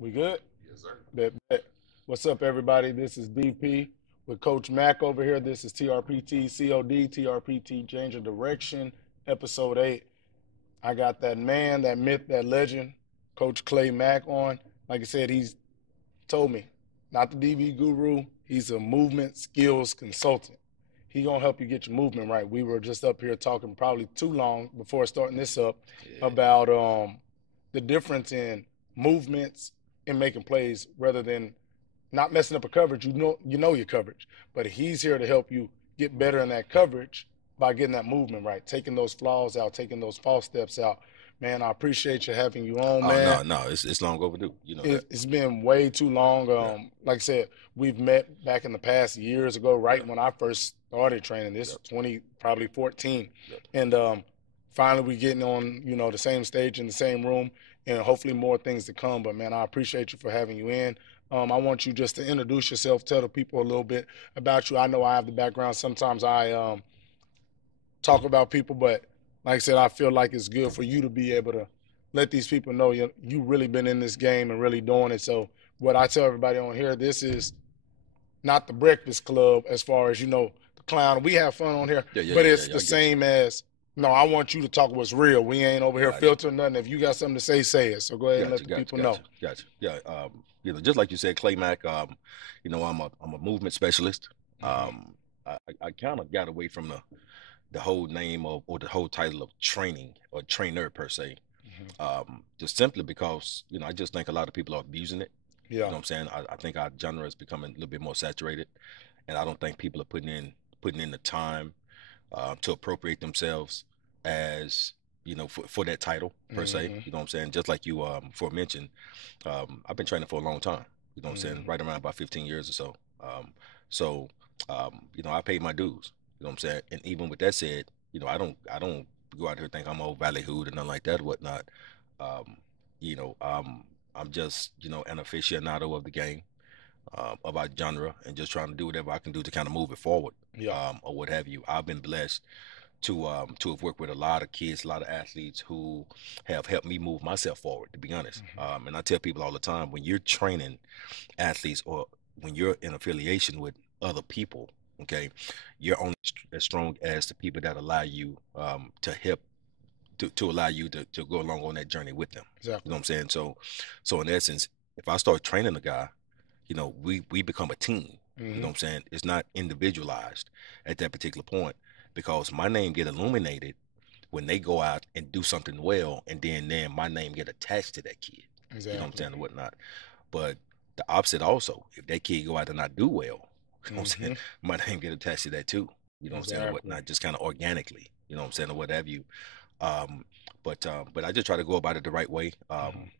We good? Yes, sir. Bet. What's up, everybody? This is DP with Coach Mack over here. This is TRPT COD, TRPT Change of Direction, episode 8. I got that man, that myth, that legend, Coach Clay Mack on. Like I said, he's told me, not the DV guru, he's a movement skills consultant. He gonna help you get your movement right. We were just up here talking probably too long before starting this up Yeah. about the difference in movements and making plays rather than not messing up a coverage. You know your coverage, but he's here to help you get better in that coverage by getting that movement right, taking those flaws out, taking those false steps out. Man, I appreciate you having you on, Oh man. no, it's long overdue. You know that. It's been way too long. Yeah. Like I said, we've met back in the past years ago, right Yeah. when I first started training. This Yep. 20, probably 14, Yep. and finally we getting on, the same stage in the same room, and hopefully more things to come. But man, I appreciate you for having you in. I want you just to introduce yourself, tell the people a little bit about you. I know I have the background. Sometimes I talk about people, but like I said, I feel like it's good for you to be able to let these people know you really been in this game and really doing it. So what I tell everybody on here, this is not the Breakfast Club as far as the clown. We have fun on here, but it's the same as no. I want you to talk what's real. We ain't over here filtering nothing. If you got something to say it. So go ahead and let the people know. Gotcha. Yeah. Just like you said, Clay Mack. I'm a movement specialist. I kind of got away from the whole name of or the whole title of training or trainer per se. Just simply because I just think a lot of people are abusing it. Yeah. You know what I'm saying? I think our genre is becoming a little bit more saturated, and I don't think people are putting in the time to appropriate themselves as for that title per se. You know what I'm saying? Just like you before mentioned, I've been training for a long time. You know what I'm saying? Right around about 15 years or so. So I paid my dues. You know what I'm saying? And even with that said, I don't go out here think I'm old valley hood and nothing like that, whatnot. Um, I'm just an aficionado of the game, of our genre, and just trying to do whatever I can do to kind of move it forward, or what have you. I've been blessed to have worked with a lot of kids, a lot of athletes who have helped me move myself forward. To be honest, and I tell people all the time, when you're training athletes or when you're in affiliation with other people, okay, you're only as strong as the people that allow you to help to allow you to go along on that journey with them. Exactly. You know what I'm saying? So in essence, if I start training a guy, we become a team. You know what I'm saying? It's not individualized at that particular point because my name get illuminated when they go out and do something well, and then my name get attached to that kid. Exactly. You know what I'm saying, and whatnot. But the opposite also, if that kid go out and not do well, you know what I'm saying, my name get attached to that too. You know what I'm saying, and whatnot, just kind of organically. You know what I'm saying, or what have you. But I just try to go about it the right way.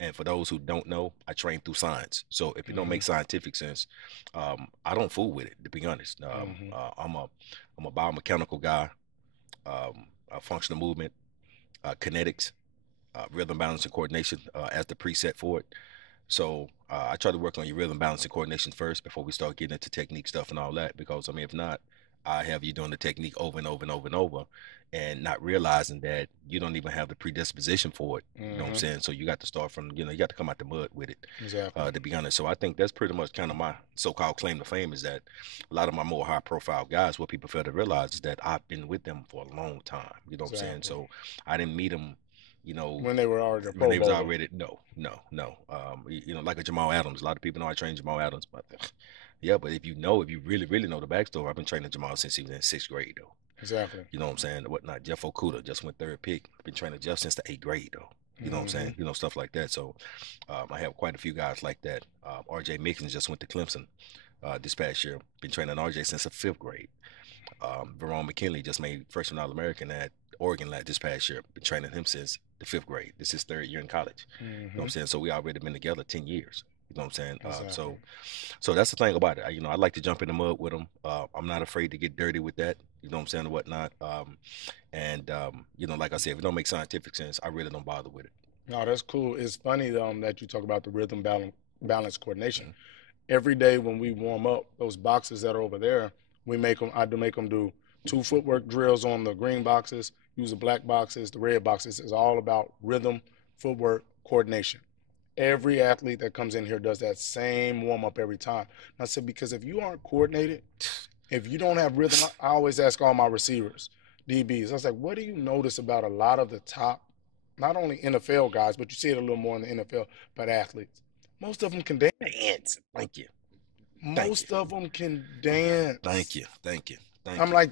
And for those who don't know, I train through science. So if it don't make scientific sense, I don't fool with it. To be honest, I'm a biomechanical guy, a functional movement, kinetics, rhythm, balance, and coordination as the preset for it. So I try to work on your rhythm, balance, and coordination first before we start getting into technique stuff and all that. Because I mean, if not, I have you doing the technique over and over and over and over, and not realizing that you don't even have the predisposition for it. You know what I'm saying? So you got to start from, you got to come out the mud with it. Exactly. To be honest. So I think that's pretty much kind of my so-called claim to fame, is that a lot of my more high-profile guys, what people fail to realize is that I've been with them for a long time. You know what I'm saying? So I didn't meet them, when they were already when they was already no. Like a Jamal Adams. A lot of people know I trained Jamal Adams, but yeah, but if you really, really know the backstory, I've been training Jamal since he was in 6th grade though. Exactly. You know what I'm saying? Whatnot. Jeff Okuda just went 3rd pick. Been training Jeff since the 8th grade though. You know what I'm saying? Stuff like that. So I have quite a few guys like that. RJ Mickens just went to Clemson this past year. Been training RJ since the 5th grade. Verone McKinley just made freshman All-American at Oregon this past year. Been training him since the 5th grade. This is his 3rd year in college. You know what I'm saying? So we already been together 10 years. You know what I'm saying? Exactly. So that's the thing about it. I like to jump in the mud with them. I'm not afraid to get dirty with that. You know what I'm saying, and whatnot. Like I said, if it don't make scientific sense, I really don't bother with it. No, that's cool. It's funny that you talk about the rhythm balance coordination. Every day when we warm up, those boxes that are over there, I do make them do 2 footwork drills on the green boxes, use the black boxes, the red boxes. It's all about rhythm, footwork, coordination. Every athlete that comes in here does that same warm up every time. And I said, because if you aren't coordinated, if you don't have rhythm, I always ask all my receivers, DBs, I was like, what do you notice about a lot of the top, not only NFL guys, but you see it a little more in the NFL, but athletes? Most of them can dance. Dance. Thank you. Thank you. Most of them can Thank dance. you. Thank you. Thank I'm you. like,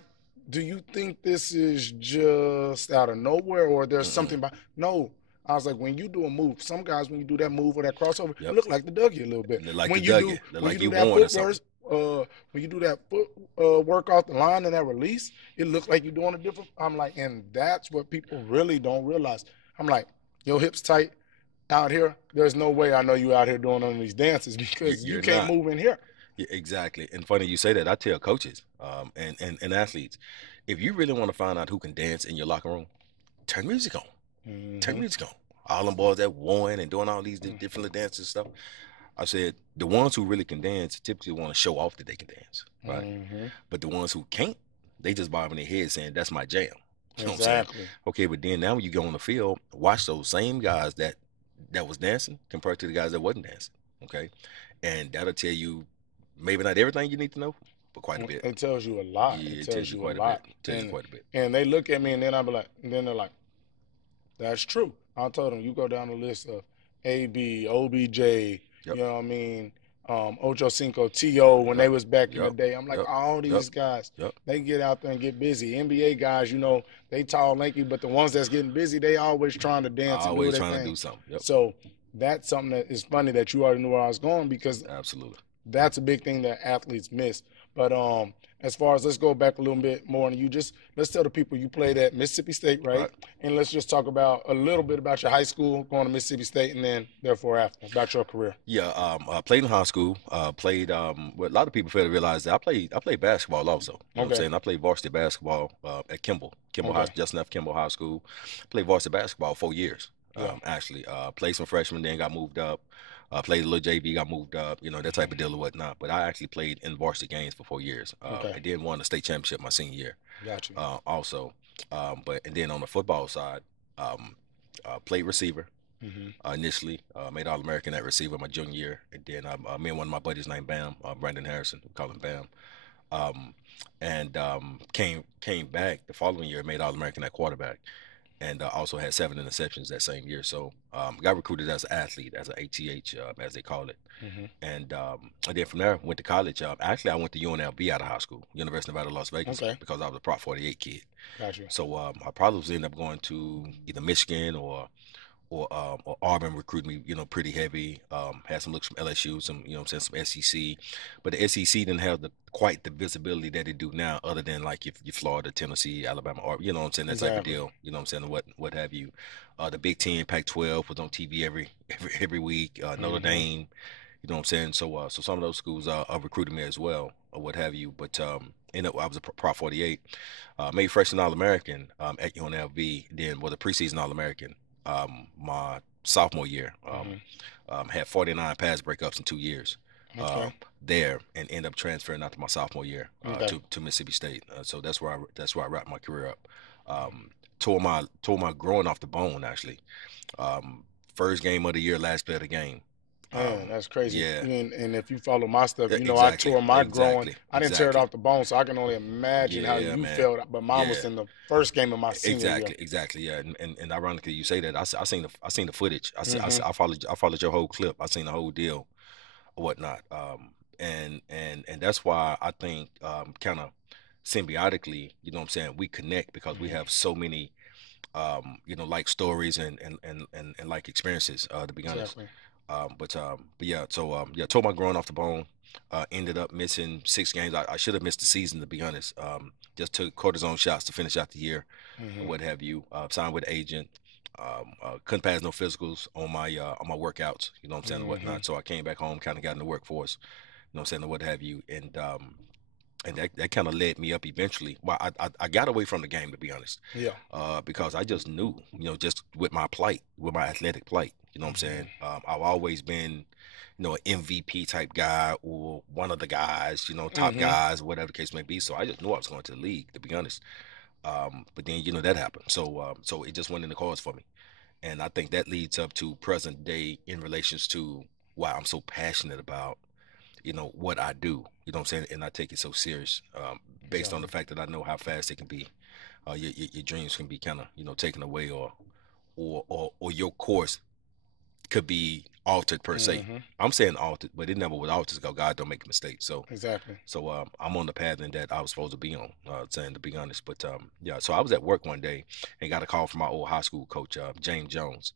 do you think this is just out of nowhere or there's Mm-mm. something about? No. I was like, when you do a move, some guys when you do that move or that crossover, it Yep. look like the Dougie a little bit. Look like the When you do Dougie. Look when you like do you that won or footwork, something. when you do that foot work off the line and that release, it look like you're doing a different. I'm like, and that's what people really don't realize. I'm like, your hips tight out here. There's no way I know you out here doing none of these dances because you You're can't not. move in here. Yeah, exactly. And funny you say that. I tell coaches, and athletes, if you really want to find out who can dance in your locker room, turn music on. Turn Mm-hmm. music on. All them boys that won and doing all these different little dances and stuff. I said the ones who really can dance typically want to show off that they can dance, right? Mm-hmm. But the ones who can't, they just bobbing their head saying that's my jam. You know what I'm saying? Exactly. Okay, but then now when you go on the field, watch those same guys that was dancing compared to the guys that wasn't dancing. Okay, and that'll tell you maybe not everything you need to know, but quite a bit. It tells you a lot. It Yeah, it tells tells you you a quite a bit. lot. It tells you quite a bit. And they look at me and then I'll be like, and then they're like, that's true. I told them you go down the list of AB, OBJ, Yep. you know what I mean, Ocho Cinco, T.O. when Yep. they was back in the Yep. day. I'm like, Yep. all Yep. these guys, Yep. they get out there and get busy. NBA guys, you know, they tall, lanky, but the ones that's getting busy, they always trying to dance and do Always their trying to thing. do something. Yep. So that's something that is funny that you already knew where I was going because Absolutely. that's a big thing that athletes miss. But as far as let's go back a little bit more, and you just let's tell the people you played at Mississippi State, right? Right. And let's just talk about a little bit about your high school, going to Mississippi State, and then therefore after about your career. Yeah, played in high school. Played. What a lot of people fail to realize that I played basketball also. You know what I'm Okay, saying? I played varsity basketball at Kimball High, okay, Justin F. Kimball High School. Played varsity basketball 4 years. yeah, Actually, played some freshman, then got moved up. Played a little JV, got moved up. You know that type of deal or whatnot. But I actually played in varsity games for 4 years. okay, I did won the state championship my senior year. got you. Also, but and then on the football side, um, played receiver. Mm-hmm. Initially, made All American at receiver my junior year, and then me and one of my buddies named Bam, Brandon Harrison, we call him Bam, um, and came back the following year, made All American at quarterback, and also had 7 interceptions that same year. So got recruited as an athlete, as an ATH, as they call it, Mm-hmm. and then from there went to college. Actually, I went to UNLV out of high school, University of Nevada, Las Vegas, Okay, because I was a Prop 48 kid. got you. So I probably was end up going to either Michigan or Auburn recruited me, pretty heavy. Had some looks from LSU, some, I'm saying, some SEC, but the SEC didn't have quite the visibility that they do now, other than like if you Florida, Tennessee, Alabama, or what I'm saying, that type of Exactly. deal. You know what I'm saying, what have you. The Big Ten, Pac-12 was on TV every week. Notre Mm-hmm. Dame, you know what I'm saying. So some of those schools recruited me as well, or what have you. But ended up I was a Prop 48, made freshman All American at UNLV, then was a preseason All American my sophomore year. Mm-hmm. Had 49 pass breakups in 2 years Okay. there, and end up transferring after my sophomore year Okay. to Mississippi State. So that's where I wrapped my career up. Tore my growing off the bone actually. Um, First game of the year, last play of the game. Man, that's crazy. Yeah, And if you follow my stuff, you know I exactly, tore my growing. exactly, I didn't tear it exactly. off the bone, so I can only imagine how Yeah, you man. felt. But mine was Yeah, in the first game of my senior year. exactly. Yeah, and ironically, you say that. I seen the footage. Mm-hmm. I followed your whole clip. I seen the whole deal, or whatnot. And that's why I think kind of symbiotically, you know what I'm saying, we connect because we Mm-hmm. have so many like stories and like experiences, to be honest. Exactly. But yeah, so yeah, tore my groin off the bone. Ended up missing 6 games. I should have missed the season, to be honest. Just took cortisone shots to finish out the year, or Mm-hmm. what have you. Signed with an agent. Couldn't pass no physicals on my workouts. You know what I'm saying, and Mm-hmm. whatnot. So I came back home, kind of got in the workforce. You know what I'm saying, and what have you. And that kind of led me up eventually. Well, I got away from the game, to be honest, Yeah. because I just knew, just with my plight, with my athletic plight, you know what I'm Mm-hmm. saying. I've always been, an MVP type guy or one of the guys, top Mm-hmm. guys, whatever the case may be. So I just knew I was going to the league, to be honest. But then that happened, so it just went in the cards for me. And I think that leads up to present day in relations to why I'm so passionate about, what I do. You know what I'm saying? And I take it so serious, based on the Exactly. fact that I know how fast it can be. Your dreams can be kind of, taken away, or your course could be altered per se. Hmm. I'm saying altered, but it never was altered because God don't make mistakes. So Exactly. I'm on the path in that I was supposed to be on, saying to be honest. But yeah, so I was at work one day and got a call from my old high school coach, James Jones.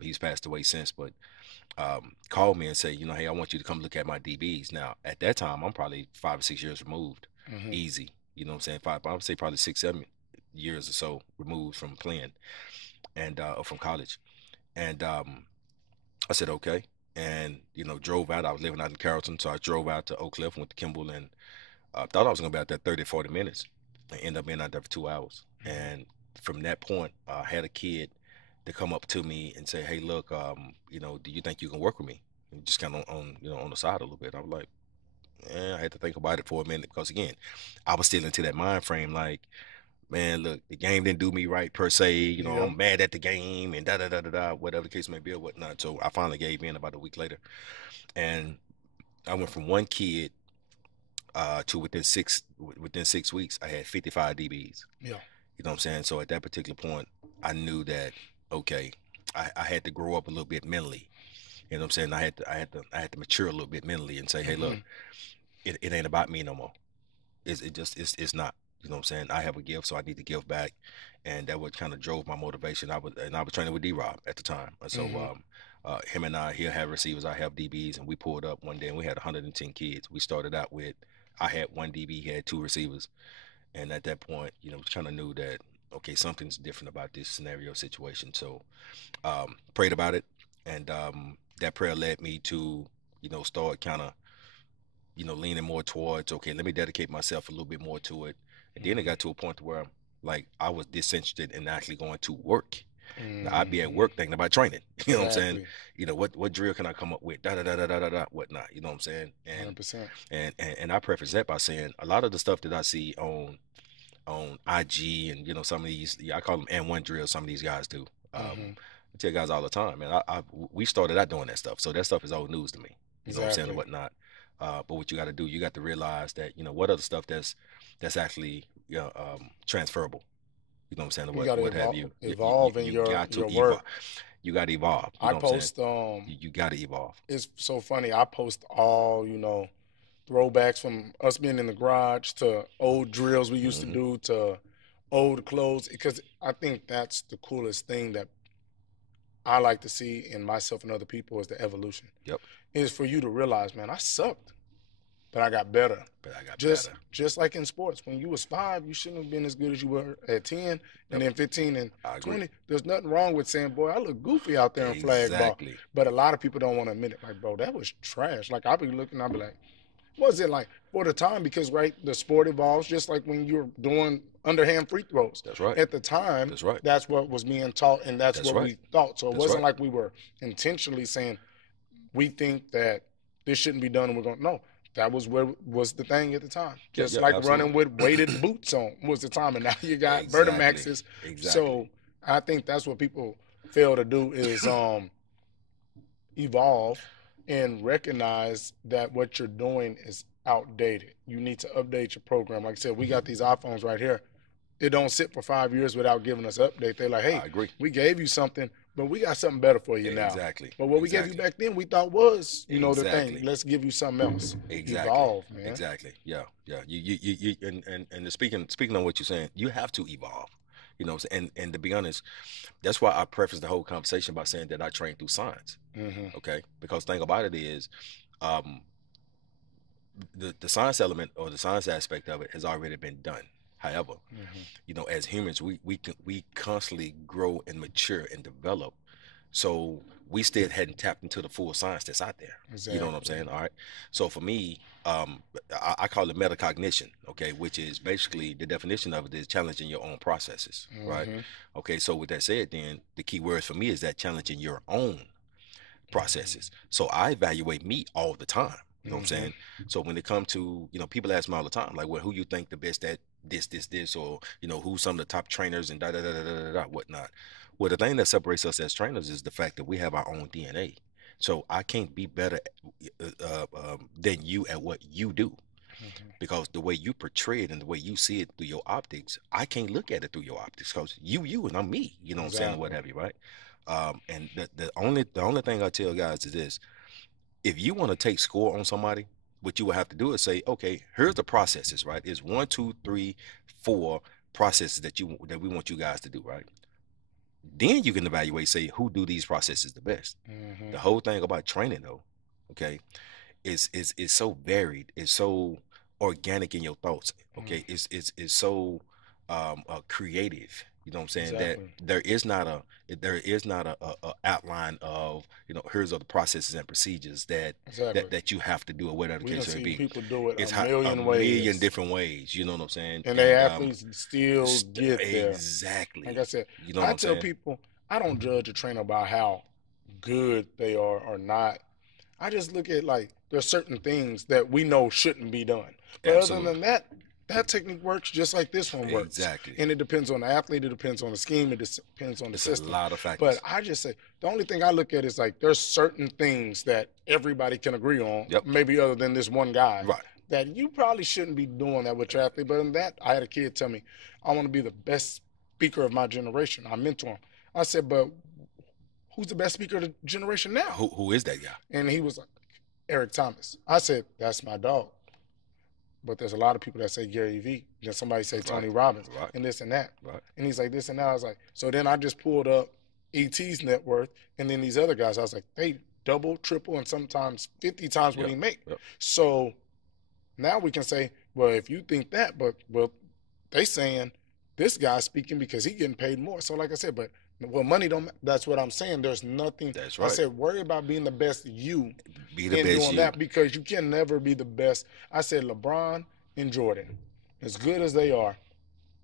He's passed away since, but called me and said, hey, I want you to come look at my DBs. Now, at that time, I'm probably 5 or 6 years removed, Hmm. easy. You know what I'm saying? I would say probably 6, 7 years or so removed from playing and or from college. And I said, okay. And, drove out. I was living out in Carrollton, so I drove out to Oak Cliff, went to Kimball, and thought I was going to be out there 30, 40 minutes. I ended up being out there for 2 hours. Hmm. And from that point, I had a kid to come up to me and say, hey, look, do you think you can work with me? And just kind of on the side a little bit. I was like, I had to think about it for a minute because, again, I was still into that mind frame like, man, look, the game didn't do me right per se. Yep. I'm mad at the game and da da da da da, whatever the case may be or whatnot. So I finally gave in about a week later, and I went from one kid to within 6 weeks, I had 55 DBs. Yeah. You know what I'm saying? So at that particular point, I knew that okay, I had to grow up a little bit mentally. You know what I'm saying? I had to mature a little bit mentally and say, hey, look, Hmm. it ain't about me no more. It's not. You know what I'm saying? I have a gift, so I need to give back, and that what kind of drove my motivation. I was training with D-Rob at the time, so Hmm. him and I, he'll have receivers, I have DBs, and we pulled up one day and we had 110 kids. We started out with, I had one DB, he had two receivers, and at that point, we kind of knew that okay, something's different about this scenario situation. So prayed about it, and that prayer led me to start kind of leaning more towards, okay, let me dedicate myself a little bit more to it. And then it Hmm. got to a point where like I was disinterested in actually going to work. Now I'd be at Hmm. work thinking about training. You know what I'm saying? Exactly. What drill can I come up with? Da da da da da da da whatnot. You know what I'm saying? And 100%. and I preface that by saying a lot of the stuff that I see on IG and some of these, I call them N1 drills. Some of these guys do. Hmm. I tell guys all the time, man. We started out doing that stuff, so that stuff is old news to me. You know what I'm saying, and Exactly. whatnot. But what you got to do, you got to realize that what other stuff that's actually transferable. You know what I'm saying, or You what got to what have you? evolve in You your got to your evolve. work. You got to evolve. You I know what I'm saying? post You got to evolve. it's so funny. I post all, throwbacks from us being in the garage to old drills we used to Hmm. do to old clothes because I think that's the coolest thing that I like to see in myself and other people is the evolution. Yep. Is for you to realize, man, I sucked, but I got better. But I got Just better. just like in sports, when you was 5, you shouldn't have been as good as you were at 10, and Yep. then 15 and I agree. 20. There's nothing wrong with saying, boy, I look goofy out there in flag ball. Exactly. But a lot of people don't want to admit it. Like, bro, that was trash. Like, I'll be looking, I'll be like, what was it like for the time? Because, right, the sport evolves just like when you're doing underhand free throws. That's right. At the time, That's right. that's what was being taught, and that's That's what right. we thought. So it That's wasn't right. like we were intentionally saying, we think that this shouldn't be done and we're going, no, that was where was the thing at the time. Yeah. Just Yeah. like running Absolutely. with weighted boots on was the time, and now you got Exactly. Vertimaxes. Exactly. So I think that's what people fail to do is evolve and recognize that what you're doing is outdated. You need to update your program. Like I said, we got these iPhones right here. It don't sit for 5 years without giving us an update. They're like, hey, I agree. we gave you something, but we got something better for you now. Exactly. But what we gave you Exactly. back then, we thought was, the thing. Exactly. Let's give you something else. Exactly. Evolve, man. Exactly. Yeah. Yeah. And speaking on what you're saying, you have to evolve. And to be honest, that's why I preface the whole conversation by saying that I train through science. Hmm. Okay. Because the thing about it is, um, the science element or the science aspect of it has already been done. However, Hmm. as humans, we constantly grow and mature and develop. So we still hadn't tapped into the full science that's out there. You know what I'm Exactly. saying? All right. So for me, I call it metacognition. Okay, which is basically the definition of it is challenging your own processes. Right. Hmm. Okay. So with that said, then the key words for me is that challenging your own processes. So I evaluate me all the time. You know what I'm Hmm. saying? So when it comes to, people ask me all the time, like, well, who you think the best at this, or, who's some of the top trainers and da da da da da da whatnot. Well, the thing that separates us as trainers is the fact that we have our own DNA. So I can't be better than you at what you do, Mhm. because the way you portray it and the way you see it through your optics, I can't look at it through your optics because you and I'm me, you know what I'm saying, or what Exactly. have you, right? And the only thing I tell guys is this: if you want to take score on somebody, what you will have to do is say, okay, here's the processes, right? It's 1, 2, 3, 4 processes that we want you guys to do, right? Then you can evaluate, say, who do these processes the best. Hmm. The whole thing about training, though, okay, is so varied, it's so organic in your thoughts, okay, it's so creative, you know what I'm saying, that Exactly. there is not a outline of, here's other processes and procedures Exactly. that you have to do, or whatever the We done case may seen be. people do it a It's a million million ways, different ways, you know what I'm saying, and they and athletes still get there. Like I exactly, said, you know what I I'm tell saying. people I don't judge a trainer by how good they are or not. I just look at like there's certain things that we know shouldn't be done. But other Absolutely. than that, that technique works just like this one works. Exactly. And it depends on the athlete, it depends on the scheme, it depends on the It's a system. lot of But factors. I just say the only thing I look at is like there's certain things that everybody can agree on, Yep. maybe other than this one guy, Right. that you probably shouldn't be doing that with your athlete. But in that, I had a kid tell me, I want to be the best speaker of my generation. I mentor him. I said, but who's the best speaker of the generation now? Who is that guy? And he was like, Eric Thomas. I said, that's my dog. But there's a lot of people that say Gary Vee. Then somebody say Right. Tony Robbins Right. and this and that. Right. And he's like, this and that. I was like, so then I just pulled up ET's net worth and then these other guys. I was like, they double, triple, and sometimes 50 times what Yep. he make. Yep. So now we can say, well, if you think that, but well, they saying this guy's speaking because he getting paid more. So like I said, but well, money don't. That's what I'm saying. There's nothing. That's I right. said, worry about being the best you Be the in best doing you. that because you can never be the best. I said LeBron and Jordan, as good as they are,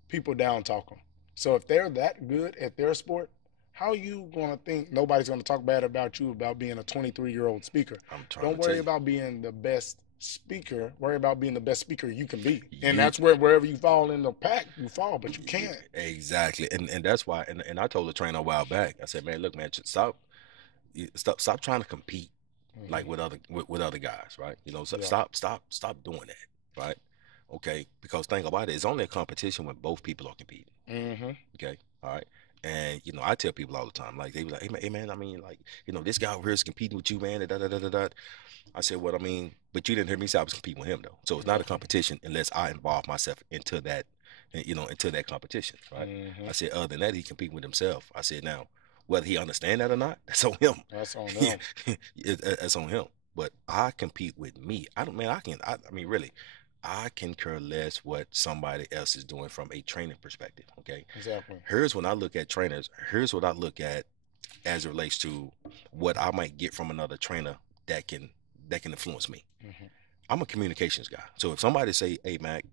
people down talk them. So if they're that good at their sport, how are you gonna think nobody's gonna talk bad about you about being a 23-year-old speaker? I'm trying Don't to tell worry you. about being the best speaker. Worry about being the best speaker you can be. And You that's where wherever you fall in the pack, you fall, but you can't. exactly, and that's why. And I told the trainer a while back. I said, man, look, man, just stop trying to compete like Mm-hmm. with other guys, right? So Yeah. stop doing that, right? Okay, because think about it, it's only a competition when both people are competing. Mm-hmm. Okay, all right. And I tell people all the time, like they be like, hey man, I mean, like, this guy over here is competing with you, man. Da, da, da, da, da. I said, well, I mean, but you didn't hear me say I was competing with him though. So it's not a Exactly. competition unless I involve myself into that, into that competition, right? Mm-hmm. I said, other than that, he's competing with himself. I said, now, whether he understand that or not, that's on him. That's on them. That's on him. But I compete with me. I don't, man, I mean, really, I can care less what somebody else is doing from a training perspective. Okay. Exactly. Here's when I look at trainers, here's what I look at as it relates to what I might get from another trainer that can influence me. Mm-hmm. I'm a communications guy. So if somebody say, hey Mac,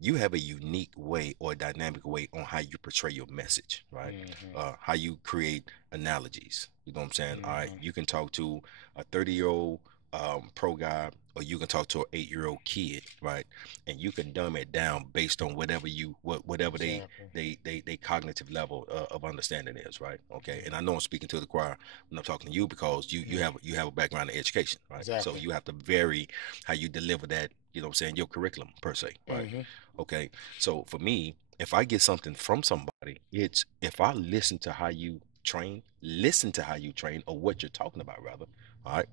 you have a unique way or a dynamic way on how you portray your message, right? Mm-hmm. How you create analogies. You know what I'm saying? All right, Mm-hmm. you can talk to a 30-year-old pro guy, or you can talk to an 8-year-old kid, right? And you can dumb it down based on whatever Exactly. they cognitive level of understanding is, right? Okay. And I know I'm speaking to the choir when I'm talking to you, because you have a background in education, right? So Exactly. you have to vary how you deliver that, what I'm saying, your curriculum per se, right? Mm-hmm. Okay. So for me, if I get something from somebody, it's if I listen to how you train, or what you're talking about, rather. All right.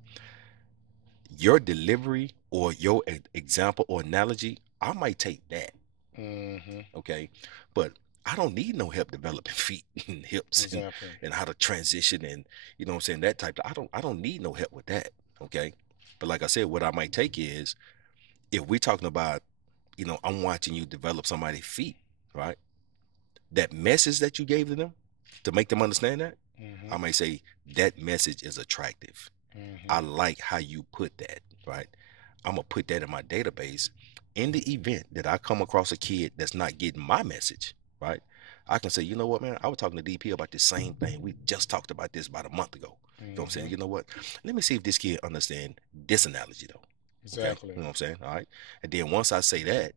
Your delivery or your example or analogy, I might take that. Mm-hmm. Okay. But I don't need no help developing feet and hips, and, Exactly. and how to transition, and what I'm saying, that type of, I don't need no help with that. Okay. But like I said, what I might take is, if we're talking about, I'm watching you develop somebody's feet, right? That message that you gave to them to make them understand that, Mm-hmm. I might say that message is attractive. Mm-hmm. I like how you put that, right? I'm gonna put that in my database. In the event that I come across a kid that's not getting my message, right? I can say, you know what, man, I was talking to DP about the same thing. We just talked about this about a month ago. You know what I'm saying? Mm-hmm. You know what? Let me see if this kid understand this analogy though. Okay. Exactly. You know what I'm saying? All right. And then once I say that,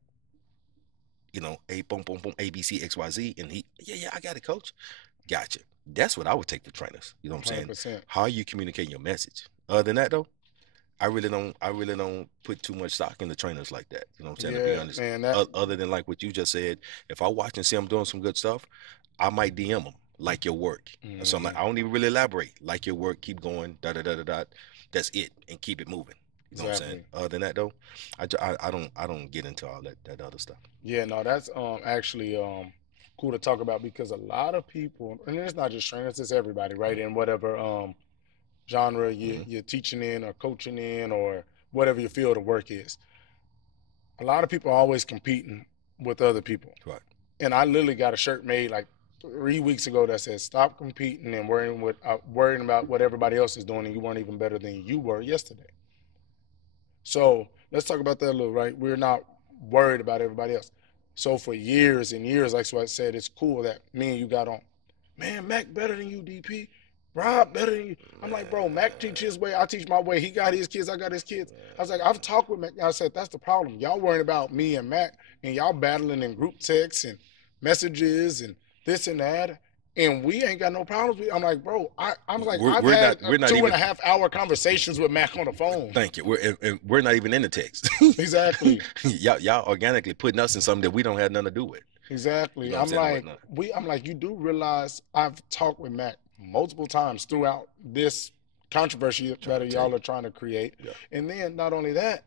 A boom boom boom ABC XYZ, and he, yeah, I got it, coach. Gotcha. That's what I would take for trainers. You know what I'm saying? 100%. How are you communicating your message? Other than that though, I really don't put too much stock in the trainers like that. You know what I'm saying? To be Yeah, honest. man. That. Other than like what you just said, if I watch and see I'm doing some good stuff, I might DM them like your work. So I'm like, Mhm. I don't even really elaborate. Like your work, keep going, da da da da da. That's it, and keep it moving. You know what I'm saying? Exactly. Other than that though, I don't get into all that other stuff. Yeah, no, that's actually cool to talk about because a lot of people, and it's not just trainers, it's everybody, right? Mhm. In whatever genre Mhm. you're teaching in or coaching in or whatever your field of work is. A lot of people are always competing with other people. Right. And I literally got a shirt made like 3 weeks ago that says "Stop competing and worrying about what everybody else is doing, and you weren't even better than you were yesterday." So let's talk about that a little, right? We're not worried about everybody else. So for years and years, like what I said, it's cool that me and you got on. Man, Mac better than you, DP. Rob better than you. I'm like, bro, Mac teach his way, I teach my way. He got his kids, I got his kids. I was like, I've talked with Mac. I said, that's the problem. Y'all worrying about me and Mac, and y'all battling in group texts and messages and this and that. And we ain't got no problems with. I'm like, bro, I'm like, We're, I've we're had not we're not two and even a half hour conversations with Mac on the phone. thank you. We're not even in the text. Exactly. Y'all organically putting us in something that we don't have nothing to do with. You Exactly. know what I'm I'm saying, and like, whatnot. I'm like, you do realize I've talked with Mac multiple times throughout this controversy Trying to that tell y'all you. are trying to create. Yeah. And then not only that,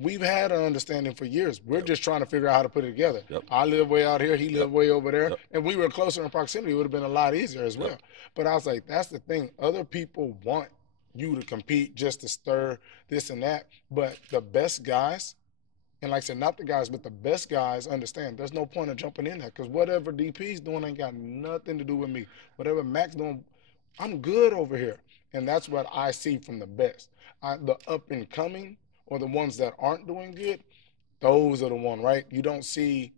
we've had an understanding for years. We're Yep. just trying to figure out how to put it together. Yep. I live way out here, he Yep. lived way over there, Yep. and we were closer in proximity. It would have been a lot easier as Yep. well. But I was like, that's the thing. Other people want you to compete just to stir this and that. But the best guys, and like I said, not the guys, but the best guys understand there's no point of jumping in there because whatever DP's doing ain't got nothing to do with me. Whatever Mac's doing, I'm good over here. And that's what I see from the best. The up and coming or the ones that aren't doing good, those are the one, right? You don't see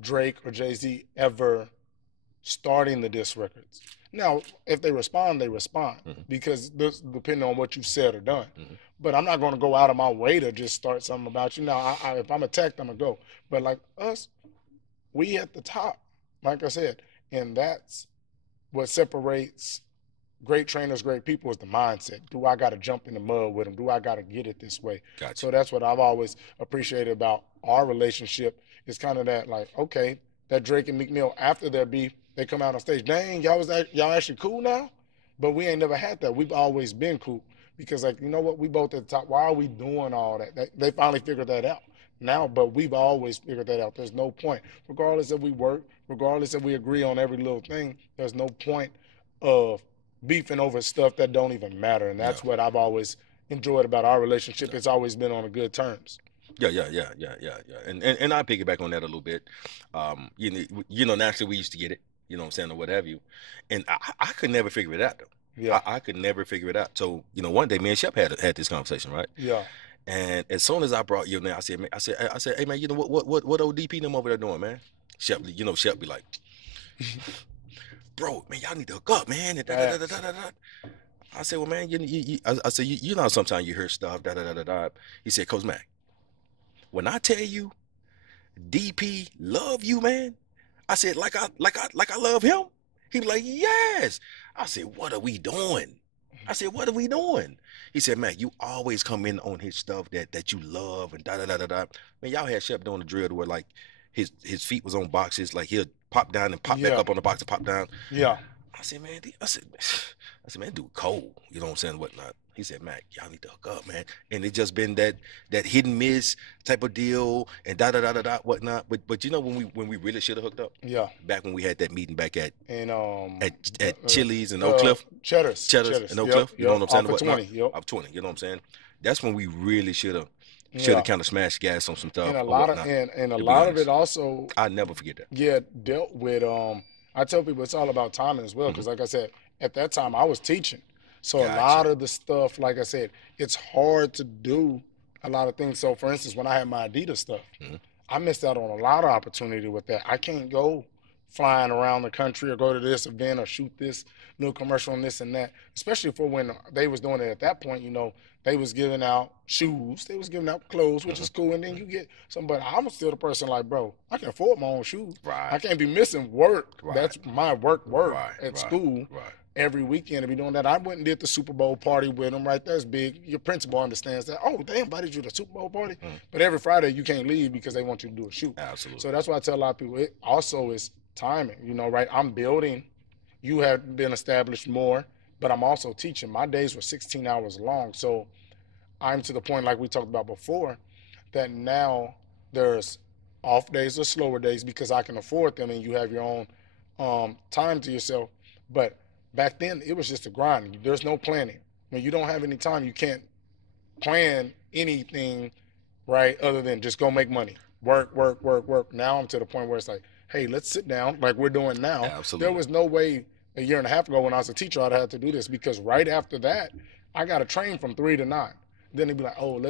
Drake or Jay-Z ever starting the diss records. Now, if they respond, they respond Mm-hmm. because this depending on what you said or done. Mm-hmm. But I'm not going to go out of my way to just start something about you. Now, if I'm attacked, I'm gonna go. But like us, we at the top, like I said, and that's what separates great trainers, great people is the mindset. Do I got to jump in the mud with them? Do I got to get it this way? Gotcha. So that's what I've always appreciated about our relationship. Is kind of that like, okay, that Drake and Meek Mill after their beef, they come out on stage. Dang, y'all actually cool now? But we ain't never had that. We've always been cool because like you know what, we both at the top. Why are we doing all that? They finally figured that out now, but we've always figured that out. There's no point, regardless if we work, regardless if we agree on every little thing. There's no point of beefing over stuff that don't even matter, and Yeah. that's what I've always enjoyed about our relationship. Yeah. It's always been on a good terms. Yeah. And I piggyback on that a little bit. Naturally we used to get it, you know what I'm saying, or what have you. And I could never figure it out though. Yeah, I could never figure it out. So, one day me and Shep had this conversation, right? yeah, And as soon as I brought you in there, I said, hey man, what ODP them over there doing, man? Shep be like, bro, man, y'all need to hook up, man. And da, da, da, da, facts. da, da, da. I said, well, man, I said, you know, sometimes you hear stuff, da da da da da. He said, Coach Mack, when I tell you DP love you, man, I said, like I love him. He was like, yes. I said, what are we doing? I said, what are we doing? He said, man, you always come in on his stuff that you love and da da da da da. Man, y'all had Shep doing the drill to where like his feet was on boxes, like he'll pop down and pop back Yeah, up on the box and pop down. yeah, I said, man, man, dude, cold. You know what I'm saying? Whatnot. He said, Mac, y'all need to hook up, man. And it just been that hit and miss type of deal and da da da da da whatnot. But when we really should have hooked up, yeah. back when we had that meeting back at And Chili's in Oak Cliff, Cheddar's Cheddar's. in Oak Yep, Cliff. You know yep. what I'm saying? Off And of whatnot. 20. Yep. Of 20. You know what I'm saying? That's when we really should have Yeah. kind of smashed gas on some stuff And a or lot of whatnot. and a To be lot of it honest, also, I never forget that. yeah, dealt with. I tell people it's all about timing as well Mm-hmm. because, like I said, at that time I was teaching, so a Gotcha. lot of the stuff, like I said, it's hard to do a lot of things. So, for instance, when I had my Adidas stuff, Mm-hmm. I missed out on a lot of opportunity with that. I can't go flying around the country or go to this event or shoot this new commercial and this and that. Especially for when they was doing it at that point, they was giving out shoes, they was giving out clothes, which is cool. And then you get some, but I'm still the person like, bro, I can afford my own shoes. Right. I can't be missing work. Right. That's my work at school. Right. Every weekend to be doing that. I went and did the Super Bowl party with them, right? That's big. Your principal understands that. Oh, they invited you to the Super Bowl party? But every Friday you can't leave because they want you to do a shoot. Absolutely. So that's why I tell a lot of people, it also is timing, right? I'm building. You have been established more, but I'm also teaching. My days were 16 hours long. So I'm to the point, like we talked about before, that now there's off days or slower days because I can afford them and you have your own time to yourself. But back then, it was just a grind. There's no planning. When you don't have any time, you can't plan anything, right, other than just go make money. Work. Now I'm to the point where it's like, hey, let's sit down like we're doing now. Absolutely. There was no way a year and a half ago when I was a teacher I'd have to do this because right after that, I got to train from 3 to 9. Then they'd be like, oh,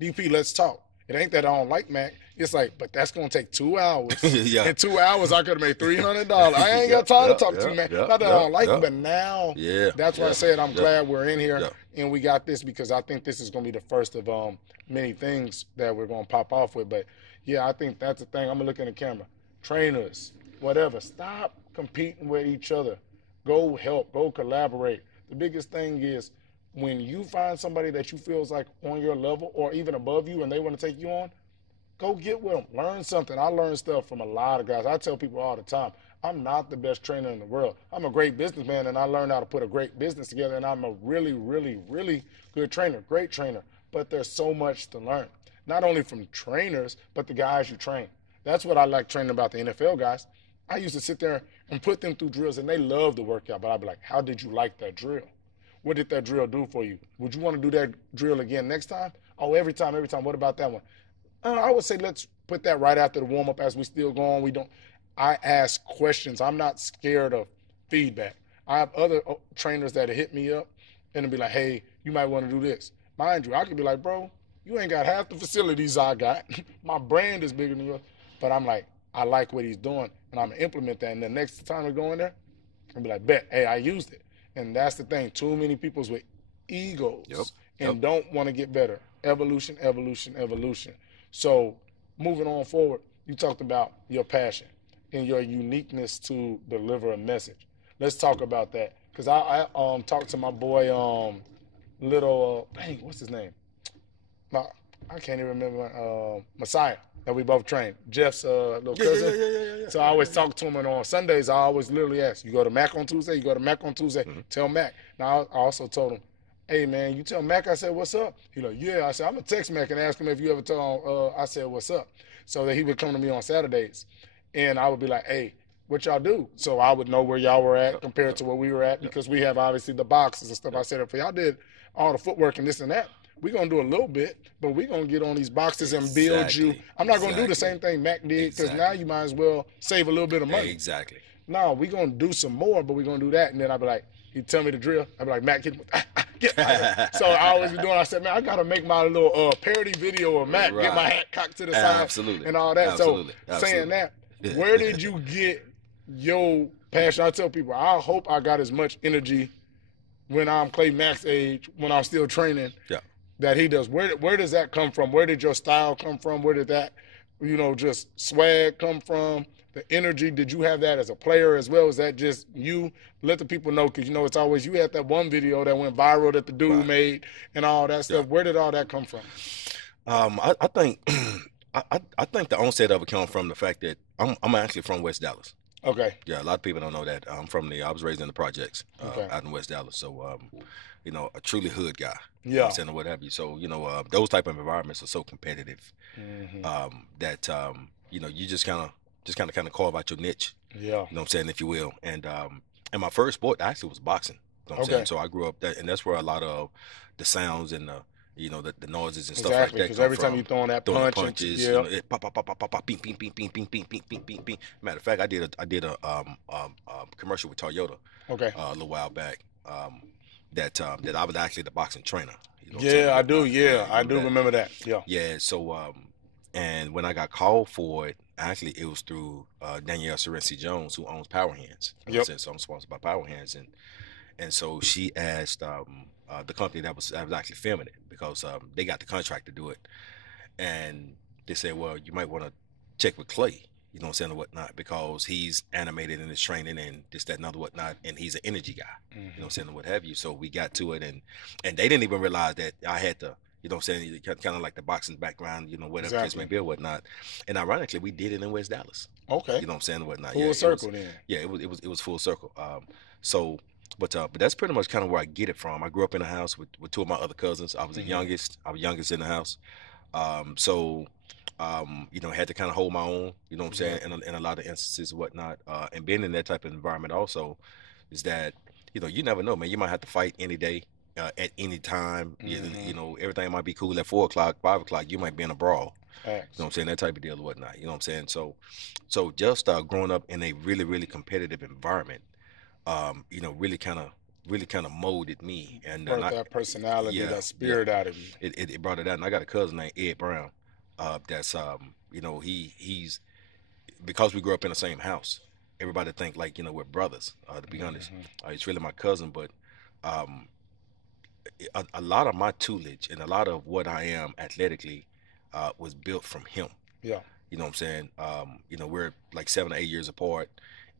DP, let's talk. It ain't that I don't like Mac. It's like, but that's going to take 2 hours. Yeah. In 2 hours, I could have made $300. I ain't got time to talk to you, man. Not that I don't like you, but now that's why I said I'm glad we're in here and we got this because I think this is going to be the first of many things that we're going to pop off with. But, yeah, I think that's the thing. I'm going to look in the camera. Trainers, whatever, stop competing with each other. Go help. Go collaborate. The biggest thing is when you find somebody that you feel is like on your level or even above you and they want to take you on, go get with them. Learn something. I learn stuff from a lot of guys. I tell people all the time, I'm not the best trainer in the world. I'm a great businessman, and I learned how to put a great business together, and I'm a really, really, really good trainer, great trainer. But there's so much to learn, not only from trainers, but the guys you train. That's what I like training about the NFL guys. I used to sit there and put them through drills, and they love the workout, but I'd be like, how did you like that drill? What did that drill do for you? Would you want to do that drill again next time? Oh, every time. What about that one? I would say let's put that right after the warm-up as we still go on. I ask questions. I'm not scared of feedback. I have other trainers that hit me up and be like, hey, you might want to do this. Mind you, I could be like, bro, you ain't got half the facilities I got. My brand is bigger than yours. But I'm like, I like what he's doing, and I'm going to implement that. And the next time we go in there, I'll be like, bet, hey, I used it. And that's the thing. Too many people's with egos and don't want to get better. Evolution. So moving on forward, you talked about your passion and your uniqueness to deliver a message. Let's talk about that. Because I talked to my boy, what's his name? No, I can't even remember. Messiah, that we both trained. Jeff's little cousin. Yeah. So I always talk to him, and on Sundays, I always literally ask, you go to Mac on Tuesday? You go to Mac on Tuesday? Tell Mac. Now, I also told him, hey, man, you tell Mac, I said, what's up? He like, yeah. I said, I'm going to text Mac and ask him if you ever tell him, I said, what's up? So that he would come to me on Saturdays, and I would be like, hey, what y'all do? So I would know where y'all were at compared to where we were at because we have, obviously, the boxes and stuff. I said, if y'all did all the footwork and this and that, we're going to do a little bit, but we're going to get on these boxes and build you. I'm not going to do the same thing Mac did because now you might as well save a little bit of money. Exactly. No, we're going to do some more, but we're going to do that. And then I'll be like, he'd tell me the drill. I'd be like, Mac, get So I always be doing, I said, man, I got to make my little parody video of Mac, get my hat cocked to the side and all that. So saying that, where did you get your passion? I tell people, I hope I got as much energy when I'm Clay Mack's age, when I'm still training, that he does. Where does that come from? Where did your style come from? Where did that, just swag come from? The energy, did you have that as a player as well? Is that just you? Let the people know, because it's always, you had that one video that went viral that the dude made and all that stuff. Where did all that come from? I think I think the onset of it comes from the fact that I'm actually from West Dallas. Okay. Yeah, a lot of people don't know that. I was raised in the projects out in West Dallas. So, a truly hood guy. Yeah. You know what I'm saying, or what have you. So, those type of environments are so competitive that, you just kind of carve out your niche. Yeah. You know what I'm saying, if you will. And my first sport actually was boxing. You know what I'm saying? So I grew up and that's where a lot of the sounds and the noises and stuff like that. Because every time you throwing that punch, punches, pop, pop, pop, pop, pop, pop, ping, ping, ping, ping, ping, ping, ping, ping, ping, ping. Matter of fact, I did a commercial with Toyota. Okay. A little while back. That I was actually the boxing trainer. Yeah, I do. Yeah, I do remember that. Yeah. Yeah. So and when I got called for it, Actually, it was through Danielle Serency Jones, who owns Power Hands. You know what I'm Yep. saying? So I'm sponsored by Power Hands, and so she asked the company that was actually filming it, because they got the contract to do it, and they said, well, you might want to check with Clay, you know what I'm saying, or whatnot, because he's animated in his training and this, that, and other whatnot, and he's an energy guy, you know what I'm saying, and what have you. So we got to it, and they didn't even realize that I had to, you know what I'm saying, kind of like the boxing background, you know, whatever case may Exactly. be or whatnot. And ironically, we did it in West Dallas. Okay. You know what I'm saying, and whatnot. Yeah, Full it was, circle then. yeah, it was full circle. So, but that's pretty much kind of where I get it from. I grew up in a house with two of my other cousins. I was the youngest. I was youngest in the house. So, you know, had to kind of hold my own, you know what I'm saying, in a lot of instances and whatnot. And being in that type of environment also is that, you know, you never know, man. You might have to fight any day, at any time. You know, everything might be cool at 4 o'clock, 5 o'clock. You might be in a brawl. You know what I'm saying, that type of deal or whatnot. You know what I'm saying. So just growing up in a really, really competitive environment, you know, really kind of molded me, and Brought that personality, yeah, that yeah, spirit out of you. it brought it out. And I got a cousin named Ed Brown, that's you know, he's, because we grew up in the same house, everybody think like, you know, we're brothers. To be honest, it's really my cousin, but um, a lot of my tutelage and a lot of what I am athletically was built from him. Yeah. You know what I'm saying? You know, we're like 7 or 8 years apart,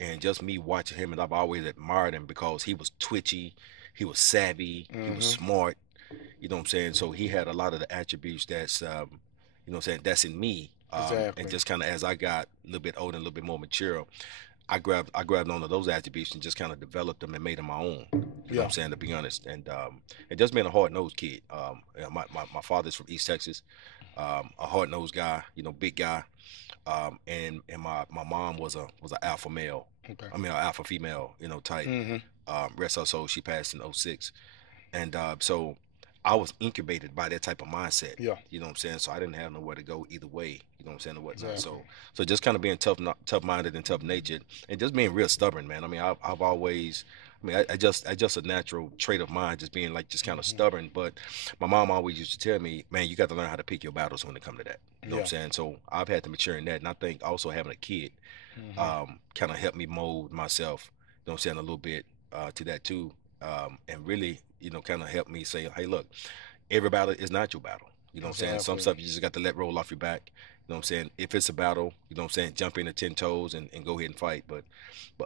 and just me watching him, and I've always admired him because he was twitchy, he was savvy, he was smart. You know what I'm saying? So he had a lot of the attributes that's, you know what I'm saying, that's in me. Exactly. And just kind of as I got a little bit older and a little bit more mature, I grabbed onto those attributes and just kind of developed them and made them my own. You know what I'm saying, to be honest. And just being a hard nosed kid. My father's from East Texas, a hard nosed guy, you know, big guy. And my mom was an alpha male. Okay. I mean, an alpha female, you know, type. Rest her soul, she passed in '06. And so I was incubated by that type of mindset. Yeah. You know what I'm saying? So I didn't have nowhere to go either way. You know what I'm saying, or whatnot. Exactly. So just kind of being tough minded and tough natured, and just being real stubborn, man. I mean, I've always, I mean, I just a natural trait of mine, just being like just kind of stubborn. But my mom always used to tell me, man, you got to learn how to pick your battles when it come to that. You know what I'm saying? So I've had to mature in that, and I think also having a kid, kind of helped me mold myself. You know what I'm saying, a little bit to that too, and really, you know, kind of helped me say, hey, look, every battle is not your battle. You know what I'm saying? Some stuff you just got to let roll off your back. You know what I'm saying? If it's a battle, you know what I'm saying, jump in at 10 toes and go ahead and fight. But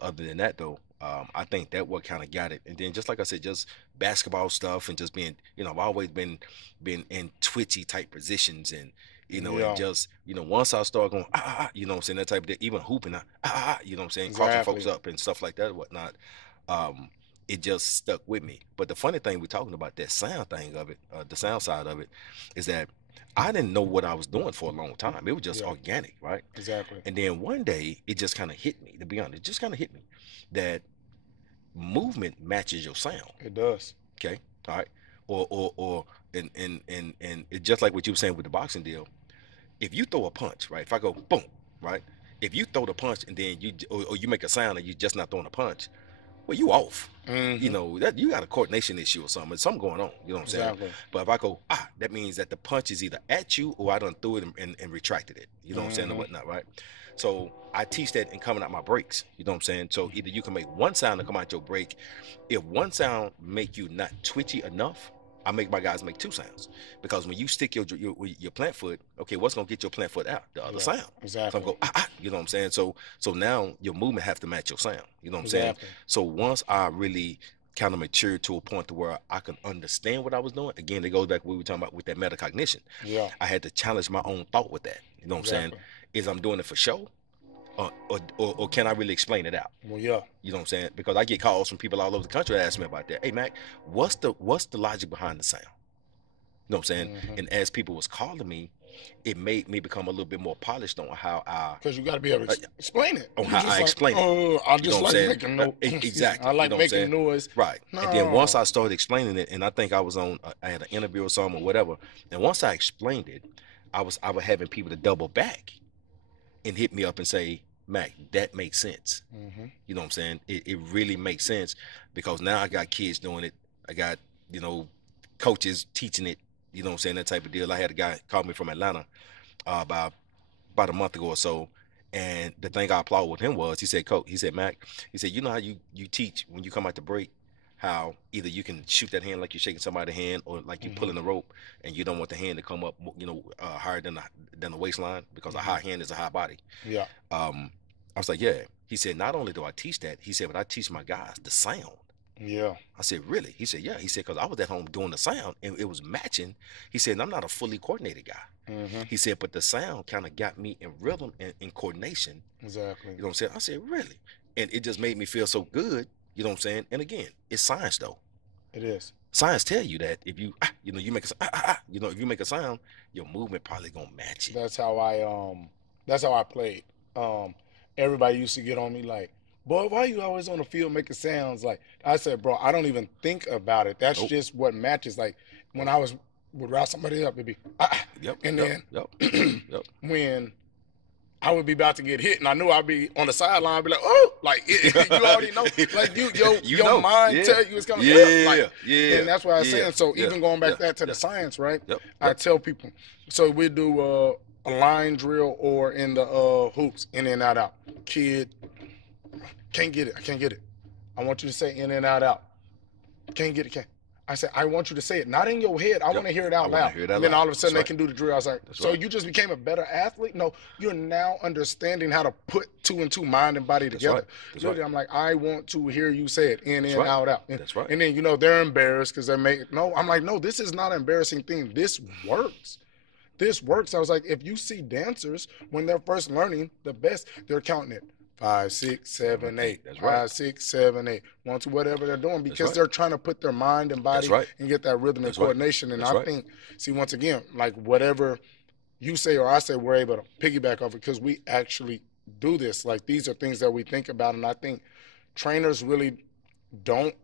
other than that though, I think that what kind of got it. And then just like I said, just basketball stuff and just being, you know, I've always been in twitchy type positions, and you know, and just, you know, once I start going, you know what I'm saying, that type of thing, even hooping, you know what I'm saying, coughing folks up and stuff like that and whatnot, it just stuck with me. But the funny thing we're talking about, that sound thing of it, the sound side of it, is that I didn't know what I was doing for a long time. It was just organic, right? Exactly. And then one day it just kind of hit me, to be honest, it just kind of hit me that movement matches your sound. It does. Okay. All right. Or and it's just like what you were saying with the boxing deal. If you throw a punch, right? If I go boom, right? If you throw the punch and then or you make a sound and you're just not throwing a punch, well, you off. You know, that you got a coordination issue or something going on. You know what I'm saying? But if I go, that means that the punch is either at you or I done threw it and retracted it. You know what I'm saying, or whatnot, right? So I teach that in coming out my breaks. You know what I'm saying? So either you can make one sound to come out your break. If one sound make you not twitchy enough, I make my guys make two sounds, because when you stick your plant foot, okay, what's gonna get your plant foot out? The other sound. Exactly. So I'm go you know what I'm saying? So now your movement have to match your sound. You know what I'm saying? So once I really kind of matured to a point to where I could understand what I was doing, again, it goes back to what we were talking about with that metacognition. Yeah. I had to challenge my own thought with that. You know what I'm saying? Is I'm doing it for show? Or can I really explain it out? Well, yeah. You know what I'm saying? Because I get calls from people all over the country that ask me about that. Hey, Mac, what's the logic behind the sound? You know what I'm saying? And as people was calling me, it made me become a little bit more polished on how I... Because you got to be able to explain it. On how I explain it. I just like making noise. Exactly. I like making noise. Right. No. And then once I started explaining it, and I think I was on, I had an interview or something or whatever, and once I explained it, I was having people to double back and hit me up and say, Mac, that makes sense. You know what I'm saying? It really makes sense, because now I got kids doing it. I got, you know, coaches teaching it, you know what I'm saying, that type of deal. I had a guy call me from Atlanta about a month ago or so, And the thing I applaud with him was, he said, Coach, he said, Mac, he said, you know how you teach when you come out the break, how either you can shoot that hand like you're shaking somebody's hand, or like you pulling the rope, and you don't want the hand to come up, higher than the waistline, because a high hand is a high body. Yeah. I was like, yeah. He said, not only do I teach that, he said, but I teach my guys the sound. Yeah. I said, really? He said, yeah. He said, because I was at home doing the sound and it was matching. He said, I'm not a fully coordinated guy. He said, but the sound kind of got me in rhythm and in coordination. Exactly. You know what I'm saying? I said, really? And it just made me feel so good. You know what I'm saying? And again, it's science though. It is. Science tell you that if you, you make if you make a sound, your movement probably gonna match it. That's how I played. Everybody used to get on me like, boy, why you always on the field making sounds? Like I said, bro, I don't even think about it. That's just what matches. Like when I would route somebody up, it'd be and then when I would be about to get hit, and I knew I'd be on the sideline. I'd be like, "Oh!" Like you already know, like your mind tell you it's coming. And that's what I was saying. So even going back to the science, right? I tell people, so we do a line drill or in the hoops, in and out. Kid, can't get it. I can't get it. I want you to say in and out. Can't get it. I said, I want you to say it, not in your head. I want to hear it out loud. And then all of a sudden they can do the drill. I was like, so you just became a better athlete? No, you're now understanding how to put two and two, mind and body together. Literally, I'm like, I want to hear you say it in and out. That's right. And then, they're embarrassed because they make, I'm like, no, this is not an embarrassing thing. This works. This works. I was like, if you see dancers, when they're first learning, the best, they're counting it. 5, 6, 7, 8. That's right. 5, 6, 7, 8. 1, 2, whatever they're doing, because they're trying to put their mind and body and get that rhythm and coordination. And I think, see, once again, like whatever you say or I say, we're able to piggyback off it because we actually do this. Like these are things that we think about, and I think trainers really don't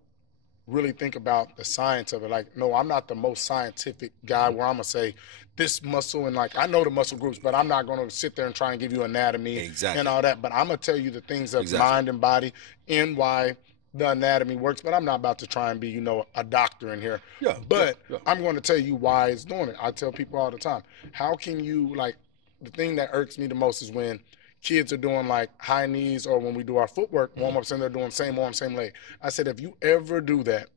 really think about the science of it. Like, no, I'm not the most scientific guy where I'm gonna say this muscle and like I know the muscle groups, but I'm not gonna sit there and try and give you anatomy and all that. But I'm gonna tell you the things of mind and body and why the anatomy works. But I'm not about to try and be, a doctor in here. But I'm going to tell you why it's doing it. I tell people all the time, how can you, like, the thing that irks me the most is when kids are doing like high knees, or when we do our footwork warm-ups and they're doing same arm, same leg. I said, if you ever do that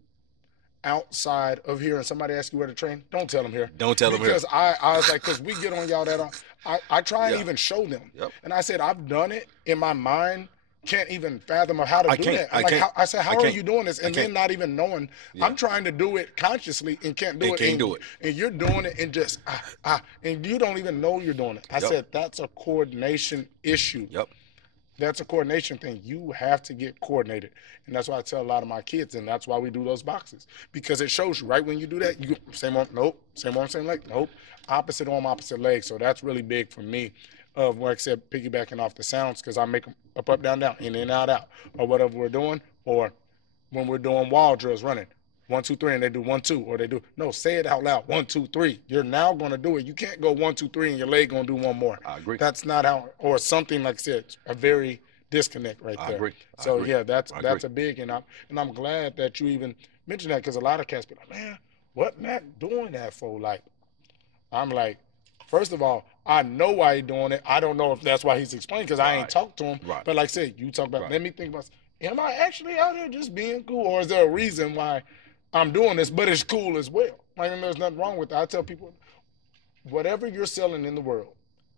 outside of here and somebody asks you where to train, don't tell them here. Don't tell them here. Because I was like, because we get on y'all that I try and even show them. And I said, I've done it in my mind, can't even fathom of how to do that. I said, how are you doing this? And then not even knowing. I'm trying to do it consciously and can't do it. And you're doing it and just, and you don't even know you're doing it. I said, that's a coordination issue. That's a coordination thing. You have to get coordinated. And that's why I tell a lot of my kids, and that's why we do those boxes. Because it shows you, right when you do that, you same arm, nope, same arm, same leg, nope, opposite arm, opposite leg. So that's really big for me, of like I said, piggybacking off the sounds, because I make them up, down, down, in, out, or whatever we're doing. Or when we're doing wall drills, running 1, 2, 3, and they do 1, 2, or they do, no, say it out loud, 1, 2, 3. You're now going to do it. You can't go 1, 2, 3 and your leg going to do one more. I agree. That's not how, or something like I said, a very disconnect right there. I agree. So yeah, that's a big, and I'm glad that you even mentioned that, because a lot of cats be like, man, what Matt doing that for? Like, I'm like, first of all, I know why he's doing it. I don't know if that's why he's explaining, because I ain't talked to him. But like I said, you talk about, let me think about, am I actually out here just being cool, or is there a reason why I'm doing this, but it's cool as well? Like, and there's nothing wrong with that. I tell people, whatever you're selling in the world,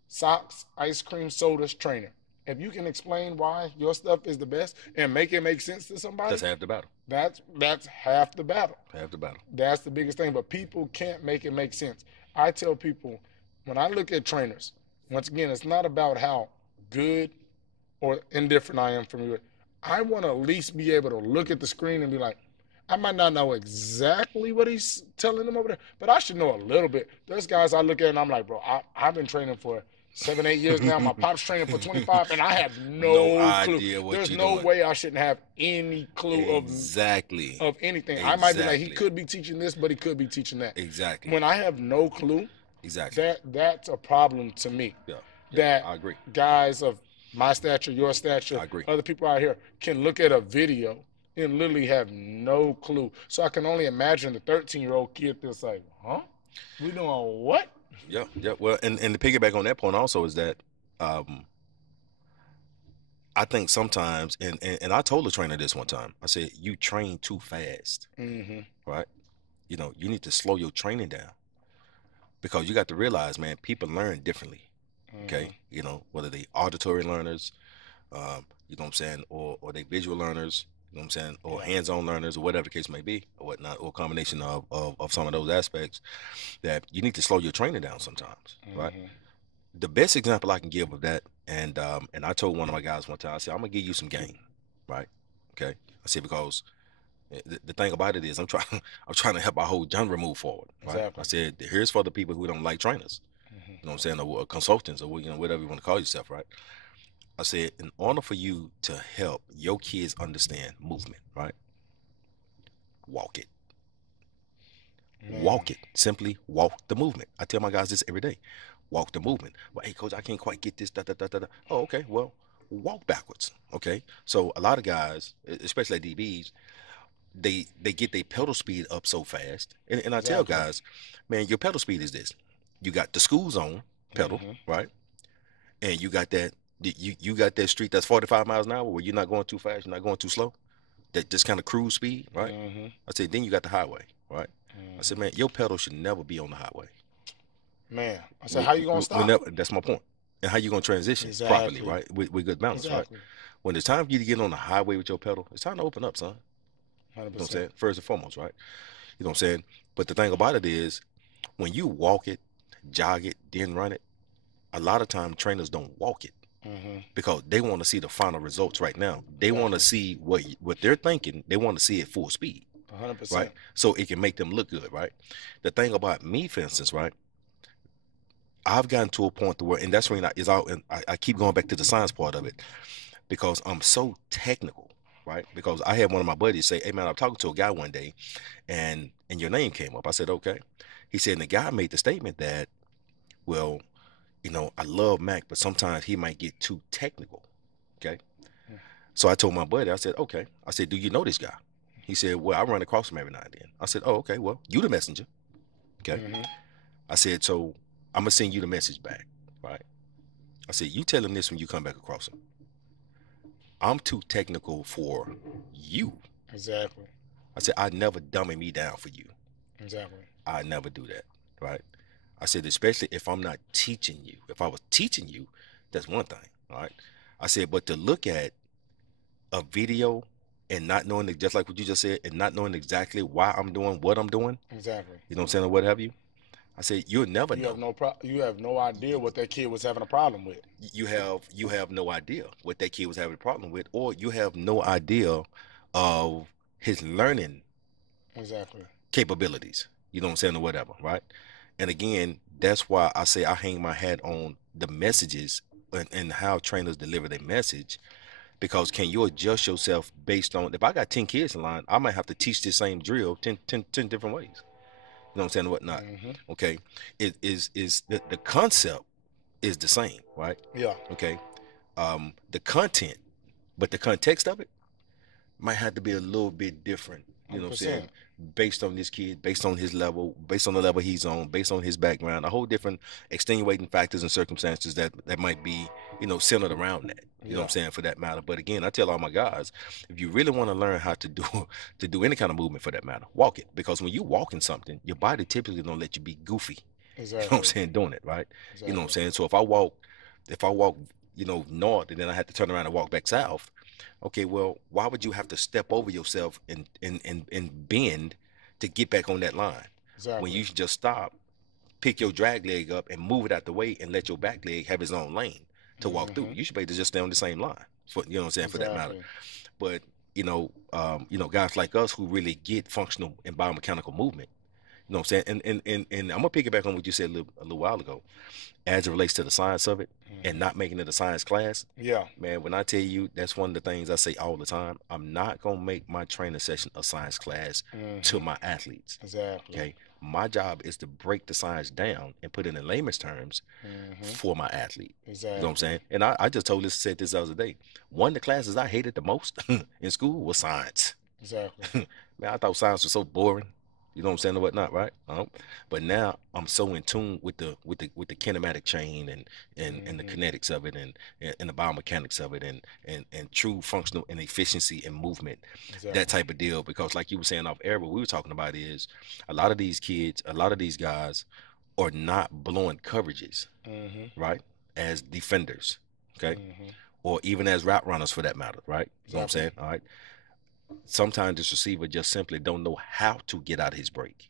socks, ice cream, sodas, trainer, if you can explain why your stuff is the best and make it make sense to somebody, that's half the battle. That's half the battle. Half the battle. That's the biggest thing. But people can't make it make sense. I tell people, when I look at trainers, once again, it's not about how good or indifferent I am from you. I want to at least be able to look at the screen and be like, I might not know exactly what he's telling them over there, but I should know a little bit. There's guys I look at and I'm like, bro, I've been training for 7, 8 years now. My pop's training for 25, and I have no clue. Idea what There's you're no doing. way I shouldn't have any clue of anything. I might be like, he could be teaching this, but he could be teaching that. Exactly. When I have no clue, that's a problem to me. That I agree. Guys of my stature, your stature, other people out here can look at a video and literally have no clue. So I can only imagine the 13-year-old kid that's like, huh? We doing what? Yeah. Well, and to piggyback on that point also is that I think sometimes, and I told the trainer this one time. I said, you train too fast, right? You know, you need to slow your training down because you got to realize, man, people learn differently. Okay, you know, whether they auditory learners, you know what I'm saying, or they visual learners, you know what I'm saying, or hands-on learners, or whatever the case may be, or whatnot, or a combination of some of those aspects, that you need to slow your training down sometimes, right? The best example I can give of that, and I told one of my guys one time, I said, I'm gonna give you some game, right? Okay, I said, because the thing about it is, I'm trying I'm trying to help our whole genre move forward, right? Exactly. I said, here's for the people who don't like trainers, you know what I'm saying, or consultants, or you know, whatever you want to call yourself, right? I said, in order for you to help your kids understand movement, right? Walk it. Walk it. Simply walk the movement. I tell my guys this every day. Walk the movement. Well, hey, coach, I can't quite get this. Da, da, da, da, da. Oh, okay. Well, walk backwards. Okay. So a lot of guys, especially at DBs, they get their pedal speed up so fast. And I tell guys, man, your pedal speed is this. You got the school zone pedal, right? And you got that you got that street that's 45 miles an hour where you're not going too fast, you're not going too slow. That just kind of cruise speed, right? I said, then you got the highway, right? I said, man, your pedal should never be on the highway. Man, I said, how you gonna stop? That's my point. And how you gonna transition properly, right? With good balance, right? When it's time for you to get on the highway with your pedal, it's time to open up, son. 100%. You know what I'm saying? First and foremost, right? You know what I'm saying? But the thing about it is, when you walk it, jog it, then run it, a lot of times trainers don't walk it because they want to see the final results right now. They want to see what they're thinking. They want to see it full speed. 100%. Right? So it can make them look good, right? The thing about me, for instance, right? I've gotten to a point to where, and that's when I keep going back to the science part of it, because I'm so technical, right? Because I had one of my buddies say, hey man, I'm talking to a guy one day and your name came up. I said, okay. He said, and the guy made the statement that, well, you know, I love Mac, but sometimes he might get too technical. Okay. So I told my buddy, I said, okay. I said, do you know this guy? He said, well, I run across him every now and then. I said, oh, okay, well, you the messenger. Okay. I said, so I'm going to send you the message back, right? I said, you tell him this when you come back across him. I'm too technical for you. Exactly. I said, I never dummy me down for you. Exactly. I never do that, right? I said, especially if I'm not teaching you. If I was teaching you, that's one thing, all right? I said, but to look at a video and not knowing, just like what you just said, and not knowing exactly why I'm doing what I'm doing. Exactly. You know what I'm saying, or what have you? I said, you'll never know. You have no idea what that kid was having a problem with. You have no idea what that kid was having a problem with, or you have no idea of his learning capabilities. You know what I'm saying, or whatever, right? And again, that's why I say I hang my hat on the messages and how trainers deliver their message. Because can you adjust yourself based on, if I got 10 kids in line, I might have to teach this same drill 10 different ways. You know what I'm saying, whatnot. Okay. It is the concept is the same, right? Yeah. Okay. The content, but the context of it might have to be a little bit different. You know what I'm saying? Based on this kid, based on his level, based on the level he's on, based on his background, a whole different extenuating factors and circumstances that might be, you know, centered around that. You know what I'm saying, for that matter. But again, I tell all my guys, if you really want to learn how to do any kind of movement for that matter, walk it. Because when you walking something, your body typically don't let you be goofy. Exactly. You know what I'm saying, doing it, right? Exactly. You know what I'm saying? So if I walk, you know, north and then I had to turn around and walk back south, okay, well, why would you have to step over yourself and bend to get back on that line? Exactly. When you should just stop, pick your drag leg up and move it out the way and let your back leg have its own lane to walk through. You should be able to just stay on the same line, you know what I'm saying, for that matter. But, you know, guys like us who really get functional and biomechanical movement, you know what I'm saying? And I'm going to piggyback on what you said a little while ago, as it relates to the science of it and not making it a science class. Yeah. Man, when I tell you, that's one of the things I say all the time. I'm not going to make my training session a science class to my athletes. Exactly. Okay. My job is to break the science down and put it in layman's terms for my athlete. Exactly. You know what I'm saying? And I just said this the other day. One of the classes I hated the most in school was science. Exactly. Man, I thought science was so boring. You know what I'm saying, or whatnot, right? But now I'm so in tune with the kinematic chain and the kinetics of it and the biomechanics of it and true functional and efficiency and movement, that type of deal. Because like you were saying off air, what we were talking about is a lot of these kids, a lot of these guys are not blowing coverages, right? As defenders, okay, or even as route runners for that matter, right? You know what I'm saying? All right. Sometimes this receiver just simply don't know how to get out of his break,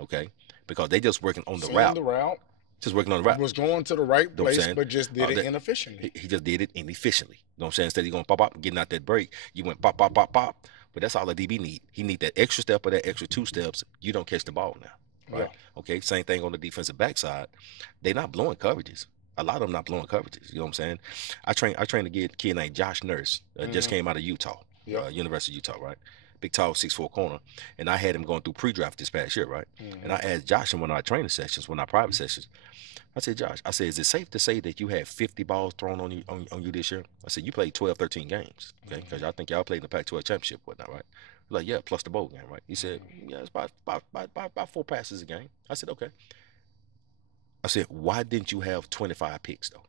okay, because they just working on the route, just working on the route. Was going to the right You know what I'm place, saying? but just did it inefficiently. He just did it inefficiently. You know what I'm saying? Instead of going pop pop, getting out that break, you went pop pop pop pop. But that's all a DB need. He need that extra step or that extra 2 steps. You don't catch the ball now, right? Yeah. Okay. Same thing on the defensive backside. They're not blowing coverages. A lot of them not blowing coverages. You know what I'm saying? I trained a kid named Josh Nurse. Just came out of Utah, University of Utah, right? Big tall 6'4" corner, and I had him going through pre-draft this past year, right? And I asked Josh in one of our training sessions, one of our private sessions, I said, Josh, I said, is it safe to say that you had 50 balls thrown on you this year? I said, you played 12, 13 games, okay? Because I think y'all played in the Pac-12 championship, whatnot, right? Like, yeah, plus the bowl game, right? He said, yeah, it's about 4 passes a game. I said, okay. I said, why didn't you have 25 picks though?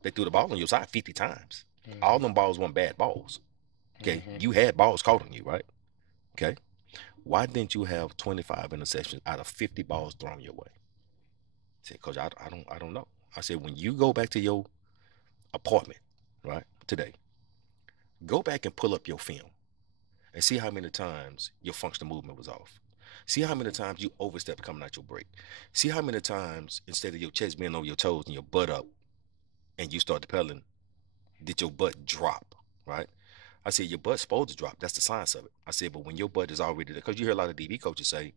They threw the ball on your side 50 times. All them balls weren't bad balls. Okay, you had balls caught on you, right? Okay, why didn't you have 25 interceptions out of 50 balls thrown your way? I said, Coach, I don't know. I said, when you go back to your apartment, right, today, go back and pull up your film and see how many times your functional movement was off. See how many times you overstepped coming out your break. See how many times instead of your chest being over your toes and your butt up and you start pedaling, did your butt drop, right? I said, your butt's supposed to drop. That's the science of it. I said, but when your butt is already there, because you hear a lot of DB coaches say,